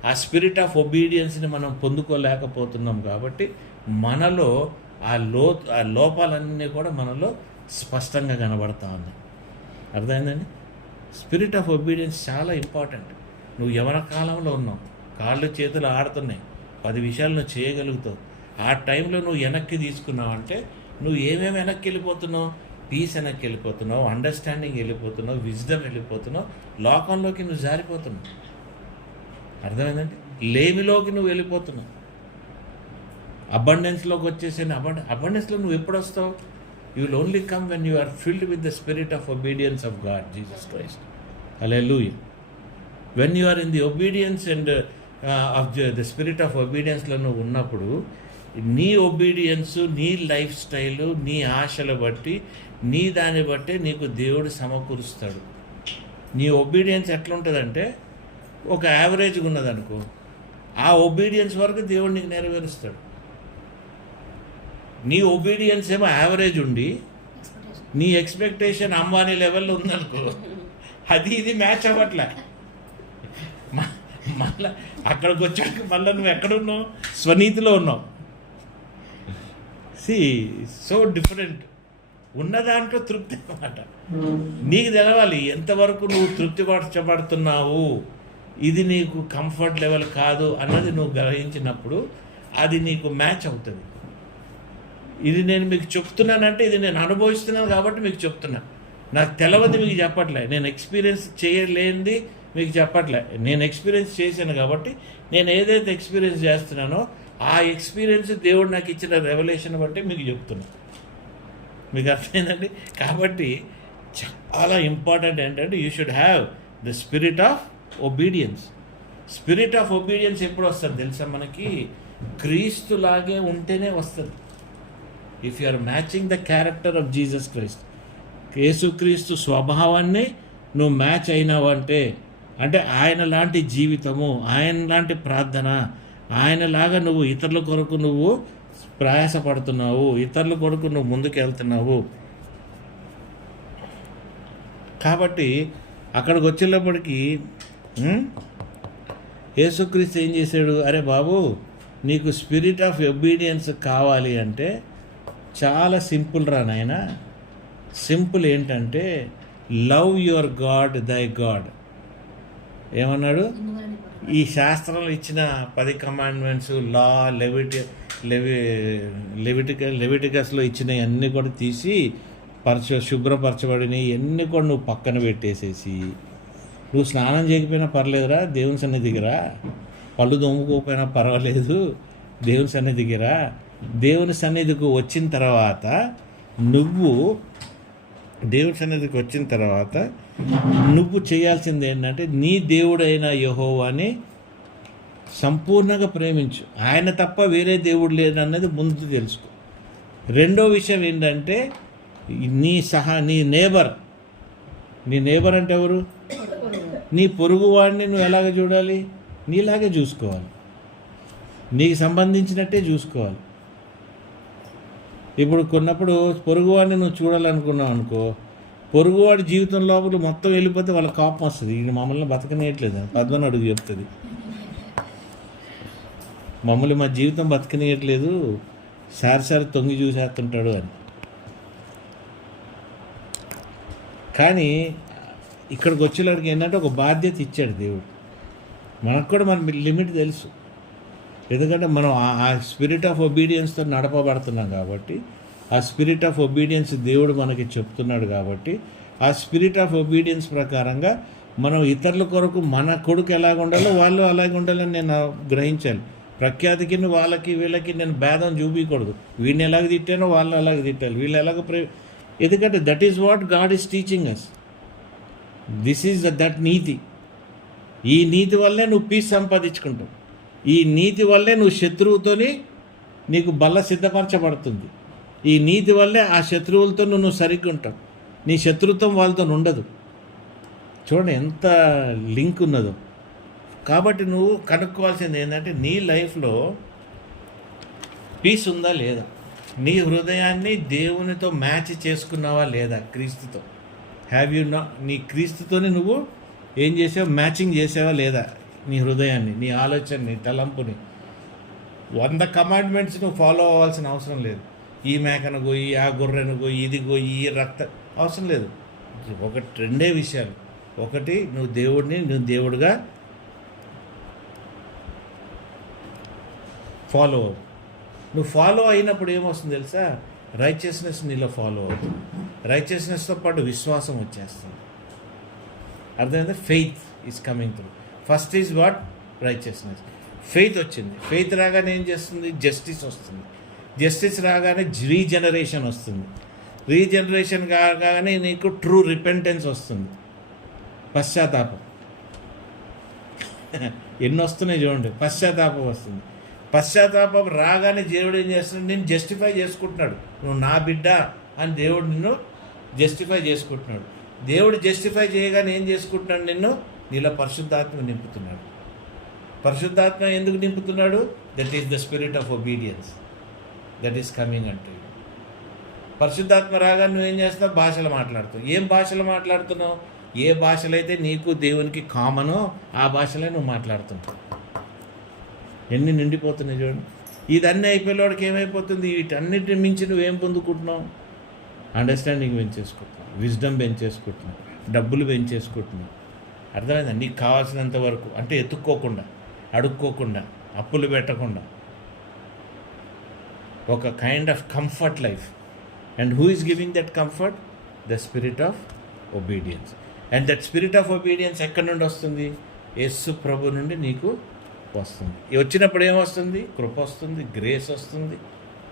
ఆ స్పిరిట్ ఆఫ్ ఒబీడియన్స్ని మనం పొందుకోలేకపోతున్నాం. కాబట్టి మనలో ఆ లోపాలన్నీ కూడా మనలో స్పష్టంగా కనబడతా ఉన్నాయి. అర్థమైందండి? స్పిరిట్ ఆఫ్ ఒబీడియన్స్ చాలా ఇంపార్టెంట్. నువ్వు యవన కాలంలో ఉన్నావు, కాళ్ళు చేతులు ఆడుతున్నాయి, 10 విషయాలు నువ్వు చేయగలుగుతావు. ఆ టైంలో నువ్వు వెనక్కి తీసుకున్నావు అంటే నువ్వు ఏమేమి వెనక్కి వెళ్ళిపోతున్నావు? పీస్ వెనక్కి వెళ్ళిపోతున్నావు, అండర్స్టాండింగ్ వెళ్ళిపోతున్నావు, విజ్డమ్ వెళ్ళిపోతున్నావు, లోకంలోకి నువ్వు జారిపోతున్నావు. అర్థమైందండి? లేమిలోకి నువ్వు వెళ్ళిపోతున్నావు. అబండెన్స్లోకి వచ్చేసిన అబండెన్స్లో నువ్వు ఎప్పుడు వస్తావు? You will only come when you are filled with the spirit of obedience of God Jesus Christ. Hallelujah. When you are in the obedience and of the spirit of ఒబీడియన్స్లో నువ్వు ఉన్నప్పుడు నీ ఒబీడియన్స్, నీ లైఫ్ స్టైలు, నీ ఆశలు బట్టి, నీ దాన్ని బట్టే నీకు దేవుడు సమకూరుస్తాడు. నీ ఒబీడియన్స్ ఎట్లుంటుందంటే ఒక యావరేజ్గా ఉన్నదనుకో, ఆ ఒబీడియన్స్ వరకు దేవుడు నీకు నెరవేరుస్తాడు. నీ ఒబీడియన్స్ ఏమో యావరేజ్ ఉండి నీ ఎక్స్పెక్టేషన్ అంబానీ లెవెల్లో ఉందనుకో, అది ఇది మ్యాచ్ అవ్వట్లే. మళ్ళీ అక్కడికి వచ్చాక మళ్ళీ నువ్వు ఎక్కడున్నావు? స్వనీతిలో ఉన్నావు. So different. ఉన్న దాంట్లో తృప్తి అన్నమాట. నీకు తెలవాలి ఎంతవరకు నువ్వు తృప్తిపరచబడుతున్నావు, ఇది నీకు కంఫర్ట్ లెవెల్ కాదు అన్నది నువ్వు గ్రహించినప్పుడు అది నీకు మ్యాచ్ అవుతుంది. ఇది నేను మీకు చెప్తున్నానంటే ఇది నేను అనుభవిస్తున్నాను కాబట్టి మీకు చెప్తున్నాను. నాకు తెలవది మీకు చెప్పట్లే, నేను ఎక్స్పీరియన్స్ చేయలేనిది మీకు చెప్పట్లే. నేను ఎక్స్పీరియన్స్ చేశాను కాబట్టి నేను ఏదైతే ఎక్స్పీరియన్స్ చేస్తున్నానో ఆ ఎక్స్పీరియన్స్ దేవుడు నాకు ఇచ్చిన రెవల్యూషన్ బట్టి మీకు చెప్తున్నాను. మీకు అర్థమైందండి? కాబట్టి చాలా ఇంపార్టెంట్ ఏంటంటే you should have the spirit of obedience. Spirit of obedience ఎప్పుడు వస్తుంది తెలుసా మనకి? క్రీస్తులాగే ఉంటేనే వస్తుంది. If you are matching the character of Jesus Christ, యేసుక్రీస్తు స్వభావాన్ని నువ్వు మ్యాచ్ అయినావంటే, అంటే ఆయన లాంటి జీవితము, ఆయన లాంటి ప్రార్థన, ఆయనలాగా నువ్వు ఇతరుల కొరకు నువ్వు ప్రయాసపడుతున్నావు, ఇతరుల కొరకు నువ్వు ముందుకు వెళ్తున్నావు. కాబట్టి అక్కడికి వచ్చేటప్పటికి యేసుక్రీస్తు ఏం చేశాడు? అరే బాబు, నీకు స్పిరిట్ ఆఫ్ ఒబీడియన్స్ కావాలి అంటే చాలా సింపుల్ రా నాయన. సింపుల్ ఏంటంటే లవ్ యువర్ గాడ్ దై గాడ్. ఏమన్నాడు? ఈ శాస్త్రంలో ఇచ్చిన 10 కమాండ్మెంట్స్, లా, లెవిటికస్లో ఇచ్చినవి అన్నీ కూడా తీసి శుభ్రపరచబడినవి అన్నీ కూడా నువ్వు పక్కన పెట్టేసేసి, నువ్వు స్నానం చేయకపోయినా పర్లేదురా, దేవుని సన్నిధికిరా, పళ్ళు దొమ్ముకోకపోయినా పర్వాలేదు, దేవుని సన్నిధికిరా. దేవుని సన్నిధికి వచ్చిన తర్వాత నువ్వు చేయాల్సింది ఏంటంటే నీ దేవుడైన యెహోవాని సంపూర్ణంగా ప్రేమించు. ఆయన తప్ప వేరే దేవుడు లేదన్నది ముందు తెలుసుకో. రెండో విషయం ఏంటంటే నీ నేబర్ అంటే ఎవరు? నీ పొరుగువాడిని నువ్వు ఎలాగ చూడాలి? నీలాగే చూసుకోవాలి, నీకు సంబంధించినట్టే చూసుకోవాలి. ఇప్పుడు కొన్నప్పుడు పొరుగువాడిని నువ్వు చూడాలనుకున్నావు అనుకో, పొరుగువాడి జీవితం లోపల మొత్తం వెళ్ళిపోతే వాళ్ళ కోపం వస్తుంది. ఇది మమ్మల్ని బతకనీయట్లేదు, పద్మని అడుగు చెప్తుంది, మమ్మల్ని మా జీవితం బతకనీయట్లేదు, సారి తొంగి చూసేస్తుంటాడు అని. కానీ ఇక్కడికి వచ్చేలాడికి ఏంటంటే ఒక బాధ్యత ఇచ్చాడు దేవుడు. మనకు కూడా మన లిమిట్ తెలుసు, ఎందుకంటే మనం ఆ స్పిరిట్ ఆఫ్ ఒబీడియన్స్తో నడపబడుతున్నాం కాబట్టి, ఆ స్పిరిట్ ఆఫ్ ఒబీడియన్స్ దేవుడు మనకి చెప్తున్నాడు కాబట్టి, ఆ స్పిరిట్ ఆఫ్ ఒబీడియన్స్ ప్రకారంగా మనం ఇతరుల కొరకు మన కొడుకు ఎలాగ ఉండాలో వాళ్ళు అలాగే ఉండాలని నేను గ్రహించాలి. ప్రఖ్యాతికి వాళ్ళకి వీళ్ళకి నేను భేదం చూపించకూడదు. వీడిని ఎలాగ తిట్టానో వాళ్ళు అలాగ తిట్టాలి, వీళ్ళు ఎలాగ ఎందుకంటే that is what God is teaching us. This is that neeti. ఈ నీతి వల్లే నువ్వు పీస్ సంపాదించుకుంటావు. ఈ నీతి వల్లే నువ్వు శత్రువుతోని నీకు బల్ల సిద్ధపరచబడుతుంది. ఈ నీతి వల్లే ఆ శత్రువులతో నువ్వు సరిగ్గా ఉంటావు. నీ శత్రుత్వం వాళ్ళతో ఉండదు. చూడండి ఎంత లింక్ ఉన్నదో. కాబట్టి నువ్వు కనుక్కోవాల్సింది ఏంటంటే నీ లైఫ్లో పీస్ ఉందా లేదా, నీ హృదయాన్ని దేవునితో మ్యాచ్ చేసుకున్నావా లేదా, క్రీస్తుతో. హ్యావ్ యూ నాట్, నీ క్రీస్తుతోని నువ్వు ఏం చేసావు? మ్యాచింగ్ చేసావా లేదా నీ హృదయాన్ని, నీ ఆలోచనని, తలంపుని. 100 కమాండ్మెంట్స్ నువ్వు ఫాలో అవ్వాల్సిన అవసరం లేదు. ఈ మేకను గోయి, ఆ గొర్రెను గోయి, ఇది గోయి, ఈ అవసరం లేదు. రెండే విషయాలు. ఒకటి, నువ్వు దేవుడిగా ఫాలో అవ్వు. నువ్వు ఫాలో అయినప్పుడు ఏమొస్తుంది తెలుసా? రైచియస్నెస్ నీలో ఫాలో అవుతుంది. రైచియస్నెస్తో పాటు విశ్వాసం వచ్చేస్తుంది. అర్థమైందా? Faith is coming through. First is what? Righteousness. Faith వచ్చింది. ఫెయిత్ రాగానే ఏం చేస్తుంది? జస్టిస్ వస్తుంది. జస్టిస్ రాగానే రీజనరేషన్ వస్తుంది. రీజనరేషన్ కాగానే నీకు ట్రూ రిపెంటెన్స్ వస్తుంది, పశ్చాత్తాపం. ఎన్ని వస్తున్నాయి చూడండి. పశ్చాత్తాపం వస్తుంది. పశ్చాత్తాపం రాగానే దేవుడు ఏం చేస్తున్నాడు? నేను జస్టిఫై చేసుకుంటున్నాడు. నువ్వు నా బిడ్డ అని దేవుడు నిన్ను జస్టిఫై చేసుకుంటున్నాడు. దేవుడు జస్టిఫై చేయగానే ఏం చేసుకుంటున్నాడు? నిన్ను నీలో పరిశుద్ధాత్మ నింపుతున్నాడు. పరిశుద్ధాత్మ ఎందుకు నింపుతున్నాడు? That is the spirit of obedience that is coming అంటే. పరిశుద్ధాత్మ రాగానే నువ్వేం చేస్తున్నావు? భాషలు మాట్లాడుతావు. ఏం భాషలు మాట్లాడుతున్నావు? ఏ భాషలైతే నీకు దేవునికి కామనో ఆ భాషలే నువ్వు మాట్లాడుతున్నావు. ఎన్ని నిండిపోతున్నాయి చూడండి. ఇదన్నీ అయిపోయేవాడికి ఏమైపోతుంది? వీటన్నిటిని మించి నువ్వేం పొందుకుంటున్నావు? అండర్స్టాండింగ్ పెంచేసుకుంటున్నావు, విజ్డమ్ పెంచేసుకుంటున్నావు, డబ్బులు పెంచేసుకుంటున్నావు. అర్థమైందా? నీకు కావాల్సినంత వరకు, అంటే ఎత్తుక్కోకుండా, అడుక్కోకుండా, అప్పులు పెట్టకుండా, ఒక kind of comfort life. And who is giving that comfort? The spirit of obedience. And that spirit of obedience ఎక్కడి నుండి వస్తుంది? యేసు ప్రభు నుండి నీకు వస్తుంది. వచ్చినప్పుడు ఏమొస్తుంది? కృప వస్తుంది, గ్రేస్ వస్తుంది.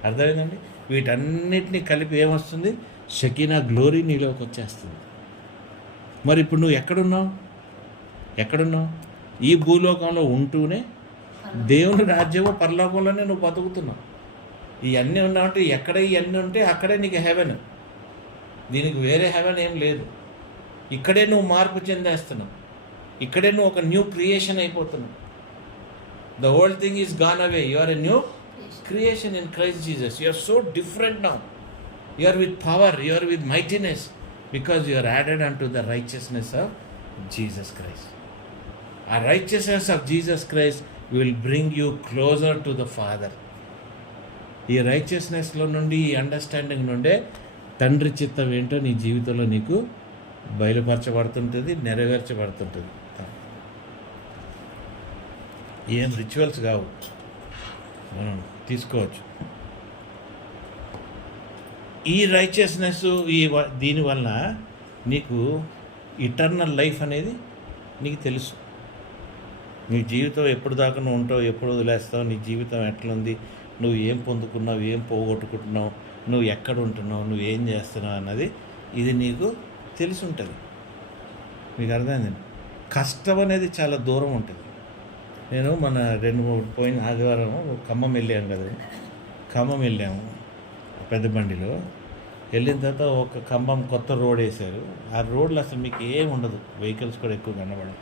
అర్థమైందండి? వీటన్నిటిని కలిపి ఏమొస్తుంది? షకీనా గ్లోరీ నీలోకి వచ్చేస్తుంది. మరి ఇప్పుడు నువ్వు ఎక్కడున్నావు? ఈ భూలోకంలో ఉంటూనే దేవుని రాజ్యము పరలోకంలోనే నువ్వు బతుకుతున్నావు. ఇవన్నీ ఉన్నావంటే ఎక్కడ ఇవన్నీ ఉంటే అక్కడే నీకు హెవెన్. దీనికి వేరే హెవెన్ ఏం లేదు. ఇక్కడే నువ్వు మార్పు చెందేస్తున్నావు. ఇక్కడే నువ్వు ఒక న్యూ క్రియేషన్ అయిపోతున్నావు. The whole thing is gone away. You are a new creation in Christ Jesus. You are so different now. You are with power. You are with mightiness. Because you are added unto the righteousness of Jesus Christ. A righteousness of Jesus Christ will bring you closer to the Father. ఈ రైచియస్నెస్లో నుండి, ఈ understanding నుండే తండ్రి చిత్తం ఏంటో నీ జీవితంలో నీకు బయలుపరచబడుతుంటుంది, నెరవేర్చబడుతుంటుంది. ఏం రిచువల్స్ కావు, మనం తీసుకోవచ్చు. ఈ రైచియస్నెస్ దీనివల్ల నీకు ఇటర్నల్ లైఫ్ అనేది నీకు తెలుసు. నీ జీవితం ఎప్పుడు దాకా నువ్వు ఉంటావు, ఎప్పుడు వదిలేస్తావు, నీ జీవితం ఎట్లుంది, నువ్వు ఏం పొందుకున్నావు, ఏం పోగొట్టుకుంటున్నావు, నువ్వు ఎక్కడ ఉంటున్నావు, నువ్వు ఏం చేస్తున్నావు అన్నది ఇది నీకు తెలిసి ఉంటుంది. మీకు అర్థమైందండి? కష్టం అనేది చాలా దూరం ఉంటుంది. నేను మన 2-3 పోయిన ఆదివారం ఖమ్మం వెళ్ళాము కదా. ఖమ్మం వెళ్ళాము పెద్ద బండిలో. వెళ్ళిన తర్వాత ఒక ఖమ్మం కొత్త రోడ్ వేశారు. ఆ రోడ్లో అసలు మీకు ఏం ఉండదు, వెహికల్స్ కూడా ఎక్కువ కనబడవు,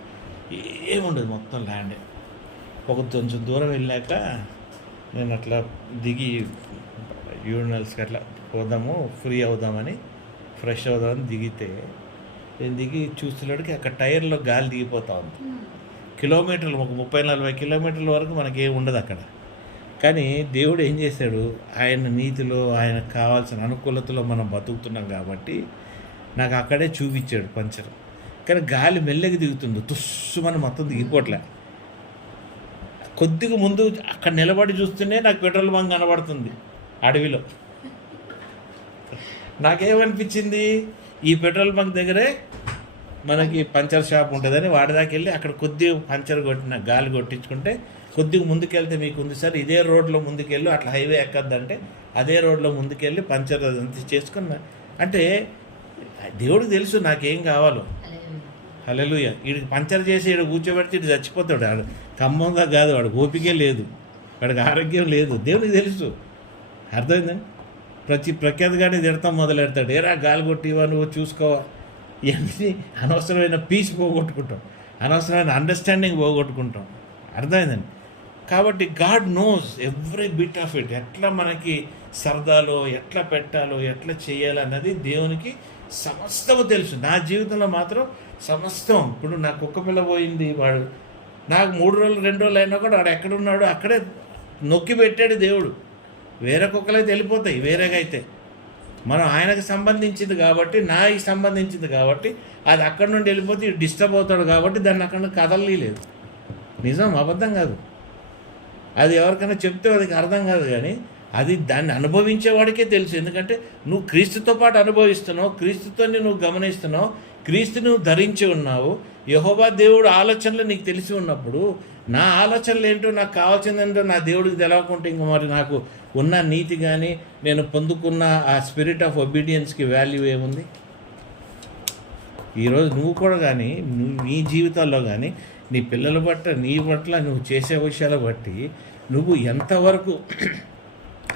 ఏముండదు, మొత్తం ల్యాండే. కొంచెం దూరం వెళ్ళాక నేను అట్లా దిగి యూరినల్స్కి అట్లా పోదాము, ఫ్రీ అవుదామని, ఫ్రెష్ అవుదామని దిగితే, నేను దిగి చూస్తున్నడికి అక్కడ టైర్లో గాలి దిగిపోతా ఉంది. కిలోమీటర్లు, ఒక 30-40 కిలోమీటర్ల వరకు మనకి ఉండదు అక్కడ. కానీ దేవుడు ఏం చేశాడు? ఆయన నీతిలో, ఆయనకు కావాల్సిన అనుకూలతలో మనం బతుకుతున్నాం కాబట్టి నాకు అక్కడే చూపించాడు పంచర్. కానీ గాలి మెల్లగా దిగుతుంది, తుస్సుమని మొత్తం దిగిపోట్లే. కొద్దిగా ముందు అక్కడ నిలబడి చూస్తూనే నాకు పెట్రోల్ బంక్ కనబడుతుంది అడవిలో. నాకేమనిపించింది? ఈ పెట్రోల్ బంక్ దగ్గరే మనకి పంచర్ షాప్ ఉంటుందని వాడి దాకా వెళ్ళి అక్కడ కొద్దిగా పంచర్ కొట్టిన గాలి కొట్టించుకుంటే, కొద్దిగా ముందుకెళ్తే మీకు ఉంది సార్, ఇదే రోడ్లో ముందుకెళ్ళి, అట్లా హైవే ఎక్కద్దంటే అదే రోడ్లో ముందుకెళ్ళి పంచర్ అదంతా చేసుకున్నా. అంటే దేవుడికి తెలుసు నాకేం కావాలో. హల్లెలూయా. వీడికి పంచర్ చేసి వీడు కూర్చోబెడితే వీడు చచ్చిపోతాడు. వాడు ఖమ్మంగా కాదు, వాడికి ఓపికే లేదు, వాడికి ఆరోగ్యం లేదు. దేవుడికి తెలుసు. అర్థమైందండి? ప్రఖ్యాతగానే తిడతాం మొదలెడతాడు. ఏరా గాలి కొట్టివా, నువ్వు చూసుకోవా. ఇవన్నీ అనవసరమైన పీస్ పోగొట్టుకుంటాం, అనవసరమైన అండర్స్టాండింగ్ పోగొట్టుకుంటాం. అర్థమైందండి? కాబట్టి God knows every bit of it. ఎట్లా మనకి సరదాలో ఎట్లా పెట్టాలో, ఎట్లా చేయాలన్నది దేవునికి సమస్తము తెలుసు. నా జీవితంలో మాత్రం సమస్తం. ఇప్పుడు నా కుక్క పిల్ల పోయింది, వాడు నాకు 3 రోజులు 2 రోజులు అయినా కూడా వాడు ఎక్కడున్నాడు అక్కడే నొక్కి పెట్టాడు దేవుడు. వేరే కుక్కలైతే వెళ్ళిపోతాయి వేరేగా అయితే. మనం ఆయనకు సంబంధించింది కాబట్టి, నాకి సంబంధించింది కాబట్టి, అది అక్కడి నుండి వెళ్ళిపోతే డిస్టర్బ్ అవుతాడు కాబట్టి దాన్ని అక్కడ నుండి కదలలేదు. నిజం, అబద్ధం కాదు. అది ఎవరికైనా చెప్తే వాడికి అర్థం కాదు, కానీ అది దాన్ని అనుభవించేవాడికే తెలుసు. ఎందుకంటే నువ్వు క్రీస్తుతో పాటు అనుభవిస్తున్నావు, క్రీస్తుతోని నువ్వు గమనిస్తున్నావు, క్రీస్తు నువ్వు ధరించి ఉన్నావు. యెహోవా దేవుడు ఆలోచనలు నీకు తెలిసి ఉన్నప్పుడు నా ఆలోచనలు ఏంటో, నాకు కావాల్సిందేంటో నా దేవుడికి తెలవకుంటే ఇంక మరి నాకు ఉన్న నీతి కానీ నేను పొందుకున్న ఆ స్పిరిట్ ఆఫ్ ఒబీడియన్స్కి వాల్యూ ఏముంది? ఈరోజు నువ్వు కూడా కానీ నీ జీవితాల్లో కానీ నీ పిల్లల నీ పట్ల నువ్వు చేసే విషయాల బట్టి నువ్వు ఎంతవరకు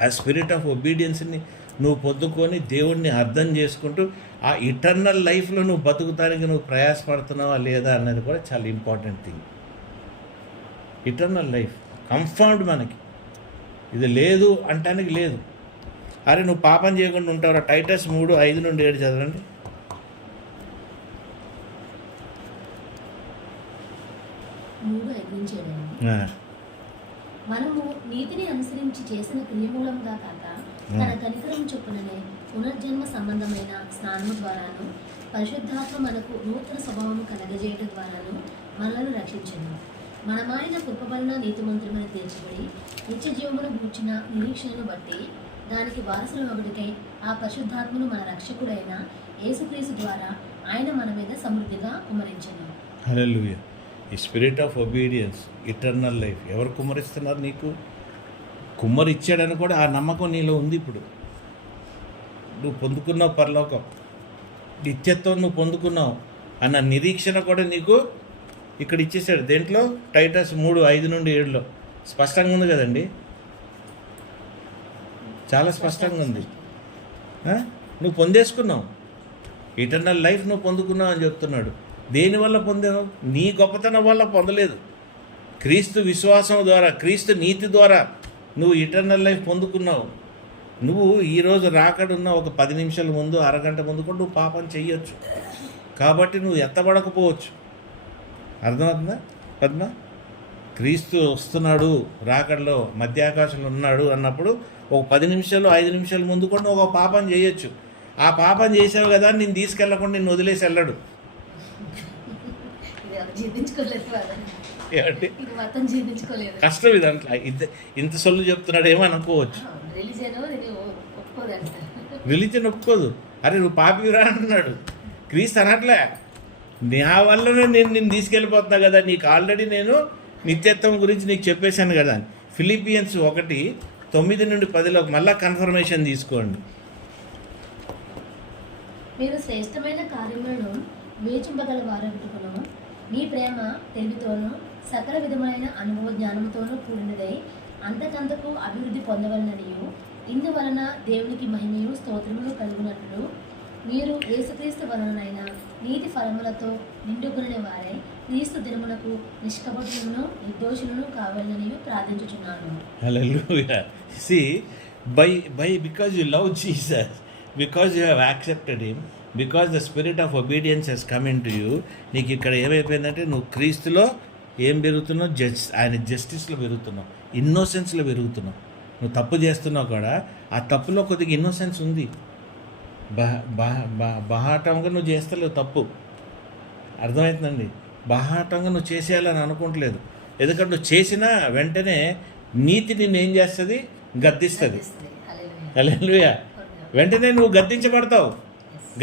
ఆ స్పిరిట్ ఆఫ్ ఒబీడియన్స్ని నువ్వు పొందుకొని దేవుడిని అర్థం చేసుకుంటూ ఆ ఇటర్నల్ లైఫ్లో నువ్వు బతుకుతానికి నువ్వు ప్రయాసపడుతున్నావా లేదా అన్నది కూడా చాలా important thing. Eternal life confirmed మనకి, ఇది లేదు అంటానికి లేదు. అరే నువ్వు పాపం చేయకుండా ఉంటావురా, టైటస్ 3:5-7 చదవండి. 3:5-7. మనము నీతిని అనుసరించి చేసిన క్రియమూలంగా కాక తన కనికరం చొప్పుననే పునర్జన్మ సంబంధమైన స్నానము ద్వారాను పరిశుద్ధాత్మ మనకు నూతన స్వభావము కలగజేయడం ద్వారాను మనలను రక్షించను. మనమాయన కృపబలన నీతిమంతులమైన తీర్చబడి నిత్య జీవమును గూర్చిన నిరీక్షణను బట్టి దానికి వారసుల ఒకటికై ఆ పరిశుద్ధాత్మను మన రక్షకుడైన యేసుక్రీస్తు ద్వారా ఆయన మన మీద సమృద్ధిగా కుమ్మరించను. హల్లెలూయా. ఈ spirit of obedience, eternal life ఎవరు కుమ్మరిస్తున్నారు నీకు? కుమ్మరిచ్చాడని కూడా ఆ నమ్మకం నీలో ఉంది. ఇప్పుడు నువ్వు పొందుకున్నావు పరలోకం, నిత్యత్వం నువ్వు పొందుకున్నావు అన్న నిరీక్షణ కూడా నీకు ఇక్కడ ఇచ్చేసాడు. దేంట్లో? టైటస్ 3:5-7 స్పష్టంగా ఉంది కదండి, చాలా స్పష్టంగా ఉంది. నువ్వు పొందేసుకున్నావు, ఇటర్నల్ లైఫ్ నువ్వు పొందుకున్నావు అని చెప్తున్నాడు. దేనివల్ల పొందావు? నీ గొప్పతనం వల్ల పొందలేదు. క్రీస్తు విశ్వాసం ద్వారా, క్రీస్తు నీతి ద్వారా నువ్వు ఇటర్నల్ లైఫ్ పొందుకున్నావు. నువ్వు ఈరోజు రాకడున్న ఒక 10 నిమిషాల ముందు, అరగంట ముందు కూడా నువ్వు పాపం చెయ్యొచ్చు. కాబట్టి నువ్వు ఎత్తబడకపోవచ్చు. అర్థమవుతుందా పద్మ? క్రీస్తు వస్తున్నాడు, రాకడలో మధ్యాకాశంలో ఉన్నాడు అన్నప్పుడు ఒక 10 నిమిషాలు 5 నిమిషాల ముందు కూడా నువ్వు ఒక పాపం చేయొచ్చు. ఆ పాపం చేసావు కదా, నేను తీసుకెళ్లకుండా నిన్ను వదిలేసి వెళ్ళాడు. కష్టం ఇదంతా. ఇంత సొల్లు చెప్తున్నాడు ఏమో అనుకోవచ్చు. రిలీజన్ ఒప్పుకోదు. అరే నువ్వు పాపిరా అంటున్నాడు. క్రీస్తు అనట్లే, నా వల్లనే నేను నిన్ను తీసుకెళ్ళిపోతున్నా కదా, నీకు ఆల్రెడీ నేను నిత్యత్వం గురించి నీకు చెప్పేశాను కదా. ఫిలిపియన్స్ 1:9-10 మళ్ళా కన్ఫర్మేషన్ తీసుకోండి. మీరు శ్రేష్టమైన కార్యములను వేచింపగల వారగుటకును మీ ప్రేమ తెలివితోనూ సకల విధమైన అనుభవ జ్ఞానంతోనూ కూడినదై అంతకంతకు అభివృద్ధి పొందవలననియు, ఇందువలన దేవునికి మహిమయు స్తోత్రములు కలుగునట్లు మీరు యేసుక్రీస్తు వలనైన నీతి ఫలములతో నిండుకునే వారై క్రీస్తు దినమునకు నిష్కపటులను నిర్దోషులను కావాలని ప్రార్థించుచున్నాను. హల్లెలూయా. See, because you love Jesus, because you have accepted him, because the spirit of obedience has come into you, నీకు ఇక్కడ ఏమైపోయిందంటే నువ్వు క్రీస్తులో ఏం పెరుగుతున్నావు? ఆయన జస్టిస్లో పెరుగుతున్నావు, ఇన్నోసెన్స్లో పెరుగుతున్నావు. నువ్వు తప్పు చేస్తున్నావు కూడా, ఆ తప్పులో కొద్దిగా ఇన్నోసెన్స్ ఉంది. బహాటంగా నువ్వు చేస్తలేవు తప్పు, అర్థమవుతుందండి. బహాటంగా నువ్వు చేసేయాలని అనుకోవట్లేదు. ఎందుకంటే నువ్వు చేసినా వెంటనే నీతి నిన్ను ఏం చేస్తుంది? గద్దిస్తుంది. హల్లెలూయా. వెంటనే నువ్వు గద్దించబడతావు.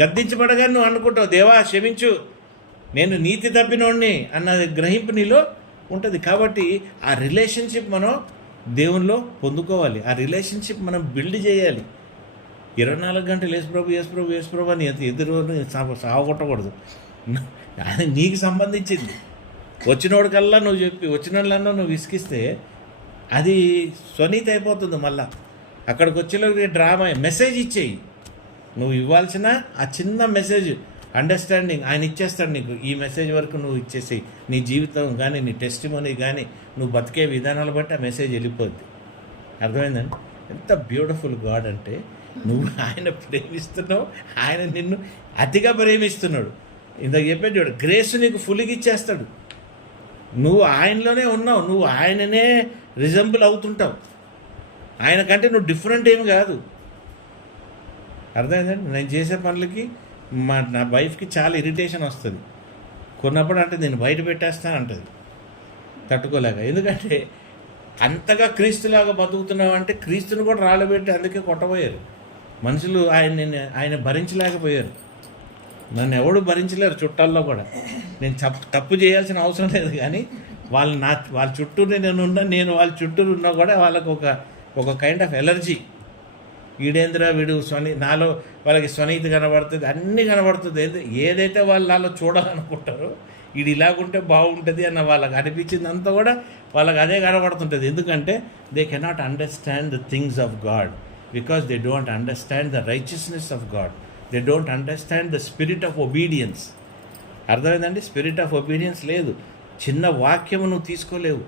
గద్దించబడగానే నువ్వు అనుకుంటావు, దేవా క్షమించు, నేను నీతి తప్పినోడిని అన్న గ్రహింపు నీలో ఉంటుంది. కాబట్టి ఆ రిలేషన్షిప్ మనం దేవునిలో పొందుకోవాలి. ఆ రిలేషన్షిప్ మనం బిల్డ్ చేయాలి. 24 గంటలు యేసుప్రభు అని ఎదురు సాగొట్టకూడదు. అది నీకు సంబంధించింది. వచ్చినోడికల్లా నువ్వు చెప్పి వచ్చినోళ్ళన్నా నువ్వు విసిగిస్తే అది స్వనీతి అయిపోతుంది. మళ్ళా అక్కడికి వచ్చేలోకి డ్రామా మెసేజ్ ఇచ్చేయి. నువ్వు ఇవ్వాల్సిన ఆ చిన్న మెసేజ్, అండర్స్టాండింగ్ ఆయన ఇచ్చేస్తాడు నీకు. ఈ మెసేజ్ వరకు నువ్వు ఇచ్చేసేయి. నీ జీవితం కానీ నీ టెస్టిమనీ కానీ నువ్వు బతికే విధానాలు బట్టి ఆ మెసేజ్ వెళ్ళిపోద్ది. అర్థమైందండి? ఎంత బ్యూటిఫుల్ గాడ్ అంటే, నువ్వు ఆయన ప్రేమిస్తున్నావు, ఆయన నిన్ను అతిగా ప్రేమిస్తున్నాడు. ఇందాక చెప్పాడు చూడు, గ్రేస్ నీకు ఫుల్గా ఇచ్చేస్తాడు. నువ్వు ఆయనలోనే ఉన్నావు, నువ్వు ఆయననే రిజంబుల్ అవుతుంటావు. ఆయన కంటే నువ్వు డిఫరెంట్ ఏమి కాదు. అర్థమైందండి? నేను చేసే పనులకి నా వైఫ్కి చాలా ఇరిటేషన్ వస్తుంది. కొన్నప్పుడు అంటే నేను బయట పెట్టేస్తాను అంటది తట్టుకోలేక. ఎందుకంటే అంతగా క్రీస్తులాగా బతుకుతున్నావు అంటే క్రీస్తుని కూడా రాళ్ళబెట్టి అందుకే కొట్టబోయారు మనుషులు. ఆయన భరించలేకపోయారు. నన్ను ఎవడు భరించలేరు చుట్టాల్లో కూడా. నేను తప్పు చేయాల్సిన అవసరం లేదు, కానీ వాళ్ళ చుట్టూనే నేను వాళ్ళ చుట్టూ ఉన్నా కూడా వాళ్ళకు ఒక కైండ్ ఆఫ్ ఎలర్జీ. వీడేంద్ర వీడు నాలో వాళ్ళకి స్వనీతి కనబడుతుంది, అన్నీ కనబడుతుంది. ఏదైతే వాళ్ళు నాలో చూడాలనుకుంటారో వీడు ఇలాగుంటే బాగుంటుంది అన్న వాళ్ళకి అనిపించింది అంతా కూడా వాళ్ళకి అదే కనబడుతుంటుంది. ఎందుకంటే they cannot understand the things of God because they don't understand the righteousness of God. They don't understand the spirit of obedience. అర్థమైందండి? స్పిరిట్ ఆఫ్ ఒబీడియన్స్ లేదు. చిన్న వాక్యము నువ్వు తీసుకోలేవు.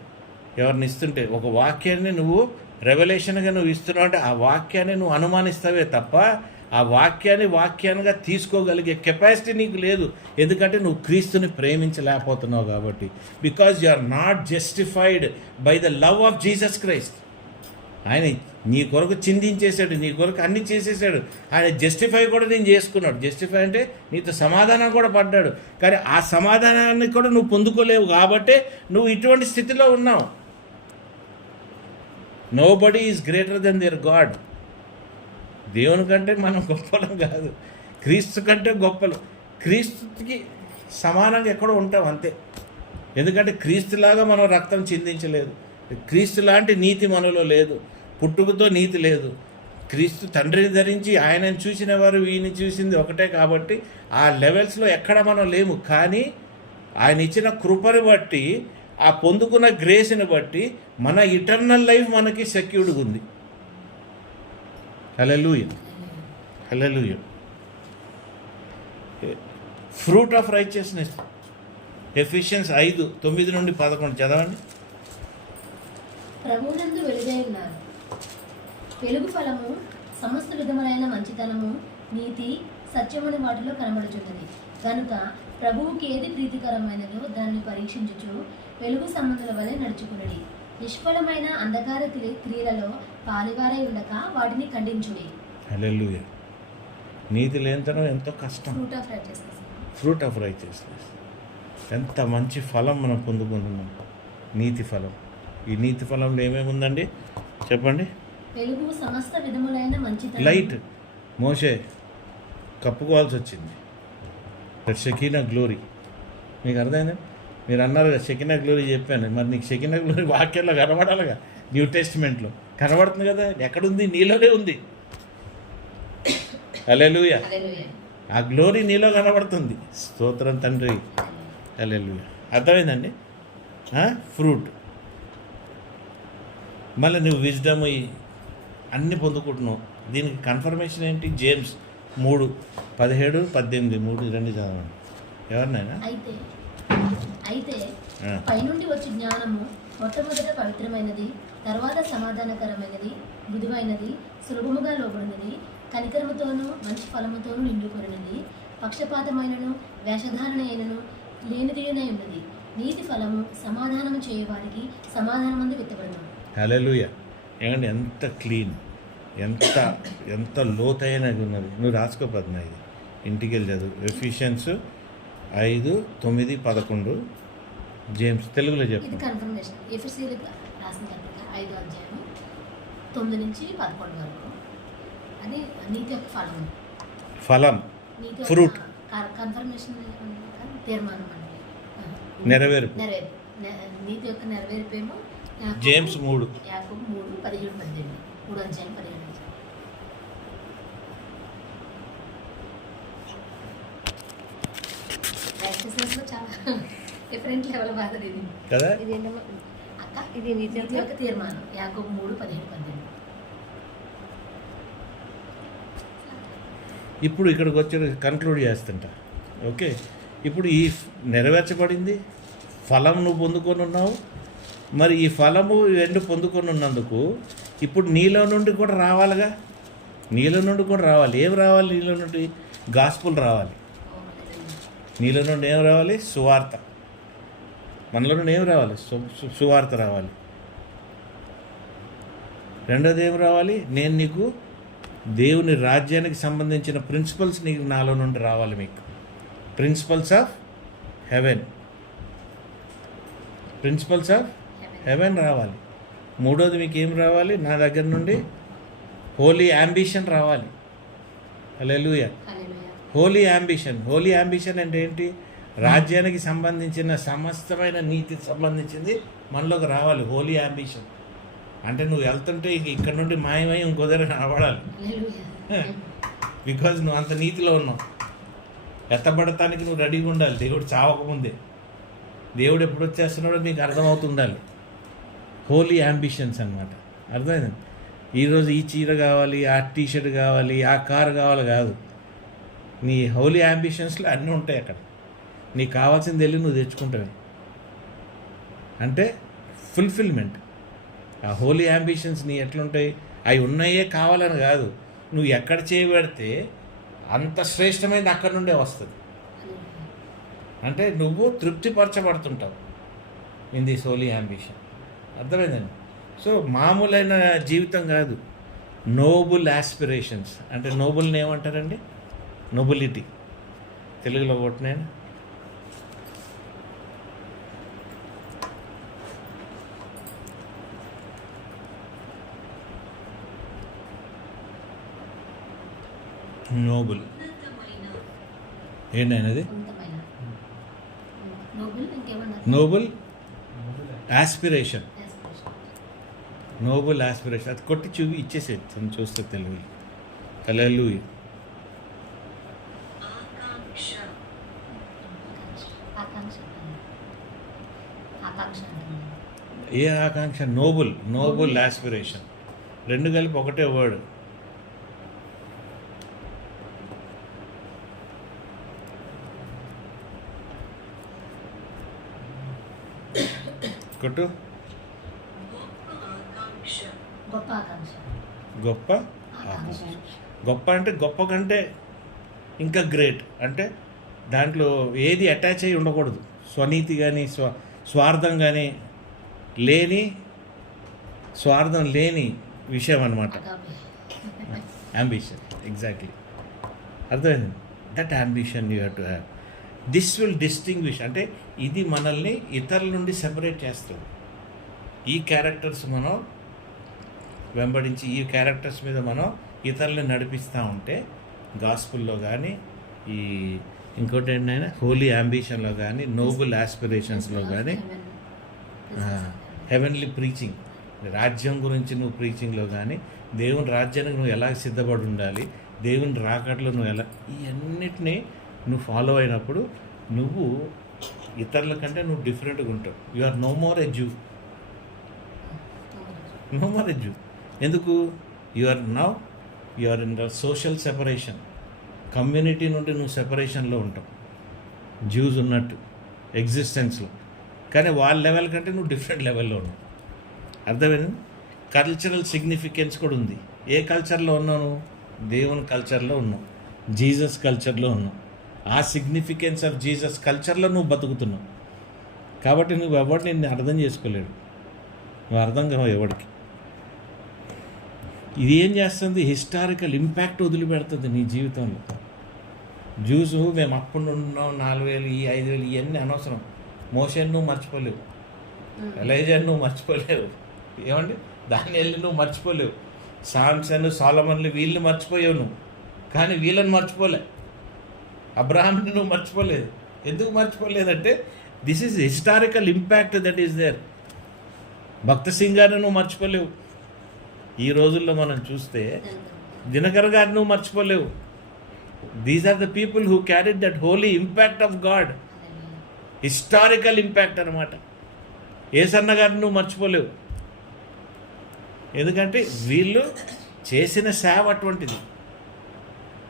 ఎవరిని ఇస్తుంటే ఒక వాక్యాన్ని నువ్వు రెవల్యూషన్గా నువ్వు ఇస్తున్నావు అంటే ఆ వాక్యాన్ని నువ్వు అనుమానిస్తావే తప్ప ఆ వాక్యాన్నిగా తీసుకోగలిగే కెపాసిటీ నీకు లేదు. ఎందుకంటే నువ్వు క్రీస్తుని ప్రేమించలేకపోతున్నావు కాబట్టి. Because you are not justified by the love of Jesus Christ. ఆయన నీ కొరకు చిందించేశాడు, నీ కొరకు అన్నీ చేసేసాడు. ఆయన జస్టిఫై కూడా నేను చేసుకున్నాడు. జస్టిఫై అంటే నీతో సమాధానం కూడా పడ్డాడు. కానీ ఆ సమాధానాన్ని కూడా నువ్వు పొందుకోలేవు కాబట్టే నువ్వు ఇటువంటి స్థితిలో ఉన్నావు. Nobody is greater than their God. దేవుని కంటే మనం గొప్పలం కాదు, క్రీస్తు కంటే గొప్పలు. క్రీస్తుకి సమానంగా ఎక్కడో ఉంటాం అంతే. ఎందుకంటే క్రీస్తులాగా మనం రక్తం చిందించలేదు. క్రీస్తు లాంటి నీతి మనలో లేదు. పుట్టుకతో నీతి లేదు. క్రీస్తు తండ్రిని ధరించి ఆయనను చూసిన వారు ఈయన చూసింది ఒకటే కాబట్టి ఆ లెవెల్స్లో ఎక్కడ మనం లేము. కానీ ఆయన ఇచ్చిన కృపని బట్టి, ఆ పొందుకున్న గ్రేస్ని బట్టి మన ఇటర్నల్ లైఫ్ మనకి సెక్యూర్డ్గా ఉంది. హల్లెలూయా, హల్లెలూయా. ఫ్రూట్ ఆఫ్ రైచియస్నెస్, ఎఫిషియన్స్ 5:9-11 చదవండి. ప్రభువునందు వెలుగై ఉన్నారు. వెలుగు ఫలము సమస్త విధములైన మంచితనము, నీతి, సత్యముని వాటిలో కనబడుచున్నది. కనుక ప్రభువుకి ఏది ప్రీతికరమైనదో దాన్ని పరీక్షించుచు వెలుగు సంబంధుల వలె నడుచుకునడి. నిష్ఫలమైన అంధకార క్రియలలో పాలివారై ఉండక వాటిని ఖండించుడి. హల్లెలూయా. నీతి లేనితనం ఎంతో కష్టం. ఫ్రూట్ ఆఫ్ రైచియస్నెస్ ఎంత మంచి ఫలం మనం పొందుకుంటున్నాం. నీతి ఫలం. ఈ నీతి ఫలంలో ఏమేమి ఉందండి చెప్పండి. వెలుగు, సమస్త విధములైన మంచితనం. లైట్ మోషే కప్పుకోవాల్సి వచ్చింది. షెకీనా గ్లోరీ. మీకు అర్థమైందా? మీరు అన్నారు కదా షెకీనా గ్లోరీ చెప్పాను. మరి నీకు షెకీనా గ్లోరీ వాక్యంలో కనబడాలిగా. న్యూ టెస్టిమెంట్లో కనబడుతుంది కదా. ఎక్కడుంది? నీలోనే ఉంది. హల్లెలూయా. ఆ గ్లోరీ నీలో కనబడుతుంది. స్తోత్రం తండ్రి. హల్లెలూయా. అర్థమైందండి? ఫ్రూట్. మళ్ళీ నువ్వు విజ్డమ్ అన్నీ పొందుకుంటున్నావు. దీనికి కన్ఫర్మేషన్ ఏంటి? జేమ్స్ 3:17-18 3 చదవండి. ఎవరినైనా అయితే పైనుండి వచ్చి జ్ఞానము మొట్టమొదట పవిత్రమైనది, తర్వాత సమాధానకరమైనది, మృదువైనది, సులభముగా లోబడినది, కనికరముతోనూ మంచి ఫలముతోనూ నిండుకొనినది, పక్షపాతమైనను వేషధారణ అయినను లేనిదిగానే ఉన్నది. నీతి ఫలము సమాధానము చేయవారికి సమాధానమందు విత్తబడును. హల్లెలూయా. ఏమంటే ఎంత క్లీన్, ఎంత లోతైనది ఉన్నది. నువ్వు రాసుకోపోతున్నా ఇది ఇంటికి వెళ్ళి చదువు. ఎఫిషియన్స్ 5:9-11 జేమ్స్ తెలుగులో చెప్పు. ఇది కన్ఫర్మేషన్. ఎఫెసీయులకు రాసిన పత్రిక 5వ అధ్యాయం 9-11 వరకు. అది నీతి యొక్క ఫలం. ఫ్రూట్. కన్ఫర్మేషన్ తీర్మానం అంటే నెరవేర్పు. నీతి యొక్క నెరవేర్పేమో జేమ్స్ 3 యాకోబు 3:17-18 3వ అధ్యాయం 17. రైచియస్నెస్లో చాలా డిఫరెంట్ లెవెల్ బాధ ఇది కదా. ఇదేంటో అక్క, ఇది నీతి యొక్క తీర్మానం యాకోబు 3:17-18. ఇప్పుడు ఇక్కడికి వచ్చి కన్క్లూడ్ చేస్తుంటా. ఓకే, ఇప్పుడు ఈ నెరవేర్చబడింది ఫలం నువ్వు పొందుకొని ఉన్నావు. మరి ఈ ఫలము 2 పొందుకొని ఉన్నందుకు ఇప్పుడు నీలో నుండి కూడా రావాలిగా. నీలో నుండి కూడా రావాలి. ఏం రావాలి? నీలో నుండి గాస్పుల్ రావాలి. నీలో నుండి ఏం రావాలి? సువార్త. మనలో నుండి ఏం రావాలి? సువార్త రావాలి. రెండోది ఏం రావాలి? నేను నీకు దేవుని రాజ్యానికి సంబంధించిన ప్రిన్సిపల్స్ నీకు నాలో నుండి రావాలి. మీకు principles of heaven, principles of heaven రావాలి. మూడోది మీకు ఏం రావాలి? నా దగ్గర నుండి హోలీ యాంబిషన్ రావాలి. హల్లెలూయా. హోలీ యాంబిషన్. హోలీ యాంబిషన్ అంటే ఏంటి? రాజ్యానికి సంబంధించిన సమస్తమైన నీతికి సంబంధించింది మనలోకి రావాలి. హోలీ యాంబిషన్ అంటే నువ్వు వెళ్తుంటే ఇక్కడ నుండి మాయమై ఇంకో దగ్గర రావడాలి. బికాజ్ నువ్వు అంత నీతిలో ఉన్నావు. ఎత్తబడటానికి నువ్వు రెడీగా ఉండాలి. దేవుడు చావకముందే, దేవుడు ఎప్పుడు వచ్చేస్తున్నాడో నీకు అర్థమవుతుండాలి. హోలీ యాంబిషన్స్ అన్నమాట. అర్థమైంది? ఈరోజు ఈ చీర కావాలి, ఆ టీషర్ట్ కావాలి, ఆ కారు కావాలి కాదు. నీ హోలీ యాంబిషన్స్లో అన్నీ ఉంటాయి అక్కడ. నీకు కావాల్సింది వెళ్ళి నువ్వు తెచ్చుకుంటావు. అంటే ఫుల్ఫిల్మెంట్. ఆ హోలీ యాంబిషన్స్ నీ ఎట్లుంటాయి? అవి ఉన్నాయే కావాలని కాదు, నువ్వు ఎక్కడ చేయబడితే అంత శ్రేష్టమైనది అక్కడ నుండే వస్తుంది. అంటే నువ్వు తృప్తిపరచబడుతుంటావు ఇన్ దిస్ హోలీ యాంబిషన్. అర్థమైందండి? సో మామూలైన జీవితం కాదు, నోబుల్ ఆస్పిరేషన్స్. అంటే నోబుల్ని ఏమంటారండి? నోబులిటీ. తెలుగులో కొట్టినాను. నోబుల్ ఏంటనేది? Noble aspiration. Noble aspiration. అది కొట్టి చూపి ఇచ్చేసేది తను చూస్తే తెలుగు. హల్లెలూయా. ఏ ఆకాంక్ష? నోబుల్. నోబుల్ ఆస్పిరేషన్ రెండు కలిపి ఒకటే వర్డ్. కొట్టు. గొప్ప ఆకాంక్ష. గొప్ప అంటే గొప్ప కంటే ఇంకా గ్రేట్. అంటే దాంట్లో ఏది అటాచ్ అయ్యి ఉండకూడదు. స్వనీతి కానీ స్వార్థం కానీ లేని, స్వార్థం లేని విషయం అన్నమాట అంబిషన్. ఎగ్జాక్ట్లీ. అర్థమైంది? That ambition you have to have. This will distinguish. అంటే ఇది మనల్ని ఇతరుల నుండి సెపరేట్ చేస్తుంది. ఈ క్యారెక్టర్స్ మనం వెంబడించి, ఈ క్యారెక్టర్స్ మీద మనం ఇతరులను నడిపిస్తూ ఉంటే, గాస్పుల్లో కానీ, ఈ ఇంకోటి ఏంటైనా హోలీ అంబిషన్లో కానీ, నోబుల్ ఆస్పిరేషన్స్లో కానీ, హెవెన్లీ ప్రీచింగ్, రాజ్యం గురించి నువ్వు ప్రీచింగ్లో కానీ, దేవుని రాజ్యానికి నువ్వు ఎలా సిద్ధపడి ఉండాలి, దేవుని రాకట్లో నువ్వు ఎలా, ఇవన్నిటినీ నువ్వు ఫాలో అయినప్పుడు నువ్వు ఇతరుల కంటే నువ్వు డిఫరెంట్గా ఉంటావు. You are no more a Jew. No more a Jew. ఎందుకు? You are in the social separation. Community నుండి నువ్వు సెపరేషన్లో ఉంటావు, జ్యూస్ ఉన్నట్టు ఎగ్జిస్టెన్స్లో. కానీ వాళ్ళ లెవెల్ కంటే నువ్వు డిఫరెంట్ లెవెల్లో ఉన్నావు. అర్థమైంది? కల్చరల్ సిగ్నిఫికెన్స్ కూడా ఉంది. ఏ కల్చర్లో ఉన్నావు? దేవుని కల్చర్లో ఉన్నావు, జీసస్ కల్చర్లో ఉన్నావు. ఆ సిగ్నిఫికెన్స్ ఆఫ్ జీసస్ కల్చర్లో నువ్వు బతుకుతున్నావు. కాబట్టి నువ్వు ఎవరిని నిన్ను అర్థం చేసుకోలేడు, నువ్వు అర్థం కావు ఎవరికి. ఇది ఏం చేస్తుంది? హిస్టారికల్ ఇంపాక్ట్ వదిలిపెడుతుంది నీ జీవితంలో. జ్యూసు మేము అప్పుడు ఉన్నాం, 4,000 ఈ 5,000 ఇవన్నీ అనవసరం. మోషన్ నువ్వు మర్చిపోలేవు, ఎలైజా నువ్వు మర్చిపోలేవు, ఏమండి దానియేలు నువ్వు మర్చిపోలేవు, సామ్సన్ సొలొమోను వీళ్ళని మర్చిపోయావు నువ్వు, కానీ వీళ్ళని మర్చిపోలే. అబ్రహాంని నువ్వు మర్చిపోలేదు. ఎందుకు మర్చిపోలేదంటే this is historical impact that is there. Bakht Singh గారిని నువ్వు మర్చిపోలేవు. ఈ రోజుల్లో మనం చూస్తే దినకర్ గారిని నువ్వు మర్చిపోలేవు. These are the people who carried that holy impact of God. Historical impact అనమాట. ఏసన్న గారిని నువ్వు మర్చిపోలేవు. ఎందుకంటే వీళ్ళు చేసిన సేవ అటువంటిది.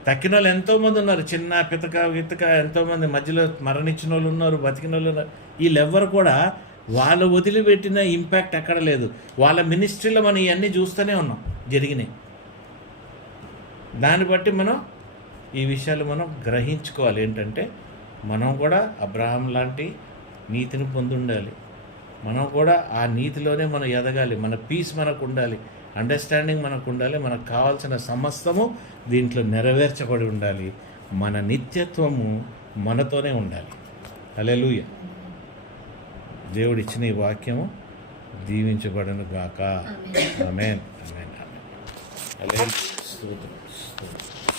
తక్కిన వాళ్ళు ఎంతోమంది ఉన్నారు, చిన్న పితక వితక ఎంతోమంది మధ్యలో మరణించిన వాళ్ళు ఉన్నారు, బతికిన వాళ్ళు ఉన్నారు. వీళ్ళెవ్వరు కూడా వాళ్ళు వదిలిపెట్టిన ఇంపాక్ట్ ఎక్కడ లేదు. వాళ్ళ మినిస్ట్రీలో మనం ఇవన్నీ చూస్తూనే ఉన్నాం జరిగినాయి. దాన్ని బట్టి మనం ఈ విషయాలు మనం గ్రహించుకోవాలి. ఏంటంటే మనం కూడా అబ్రహాం లాంటి నీతిని పొంది ఉండాలి. మనం కూడా ఆ నీతిలోనే మనం ఎదగాలి. మన పీస్ మనకు ఉండాలి, అండర్స్టాండింగ్ మనకు ఉండాలి, మనకు కావాల్సిన సమస్తము దీంట్లో నెరవేర్చబడి ఉండాలి. మన నిత్యత్వము మనతోనే ఉండాలి. హల్లెలూయా. దేవుడిచ్చిన ఈ వాక్యము దీవించబడను గాక. ఆమేన్. ఆమేన్. ఆమేన్. ఆమేన్. హల్లెలూయా. స్తోత్రం. స్తోత్రం.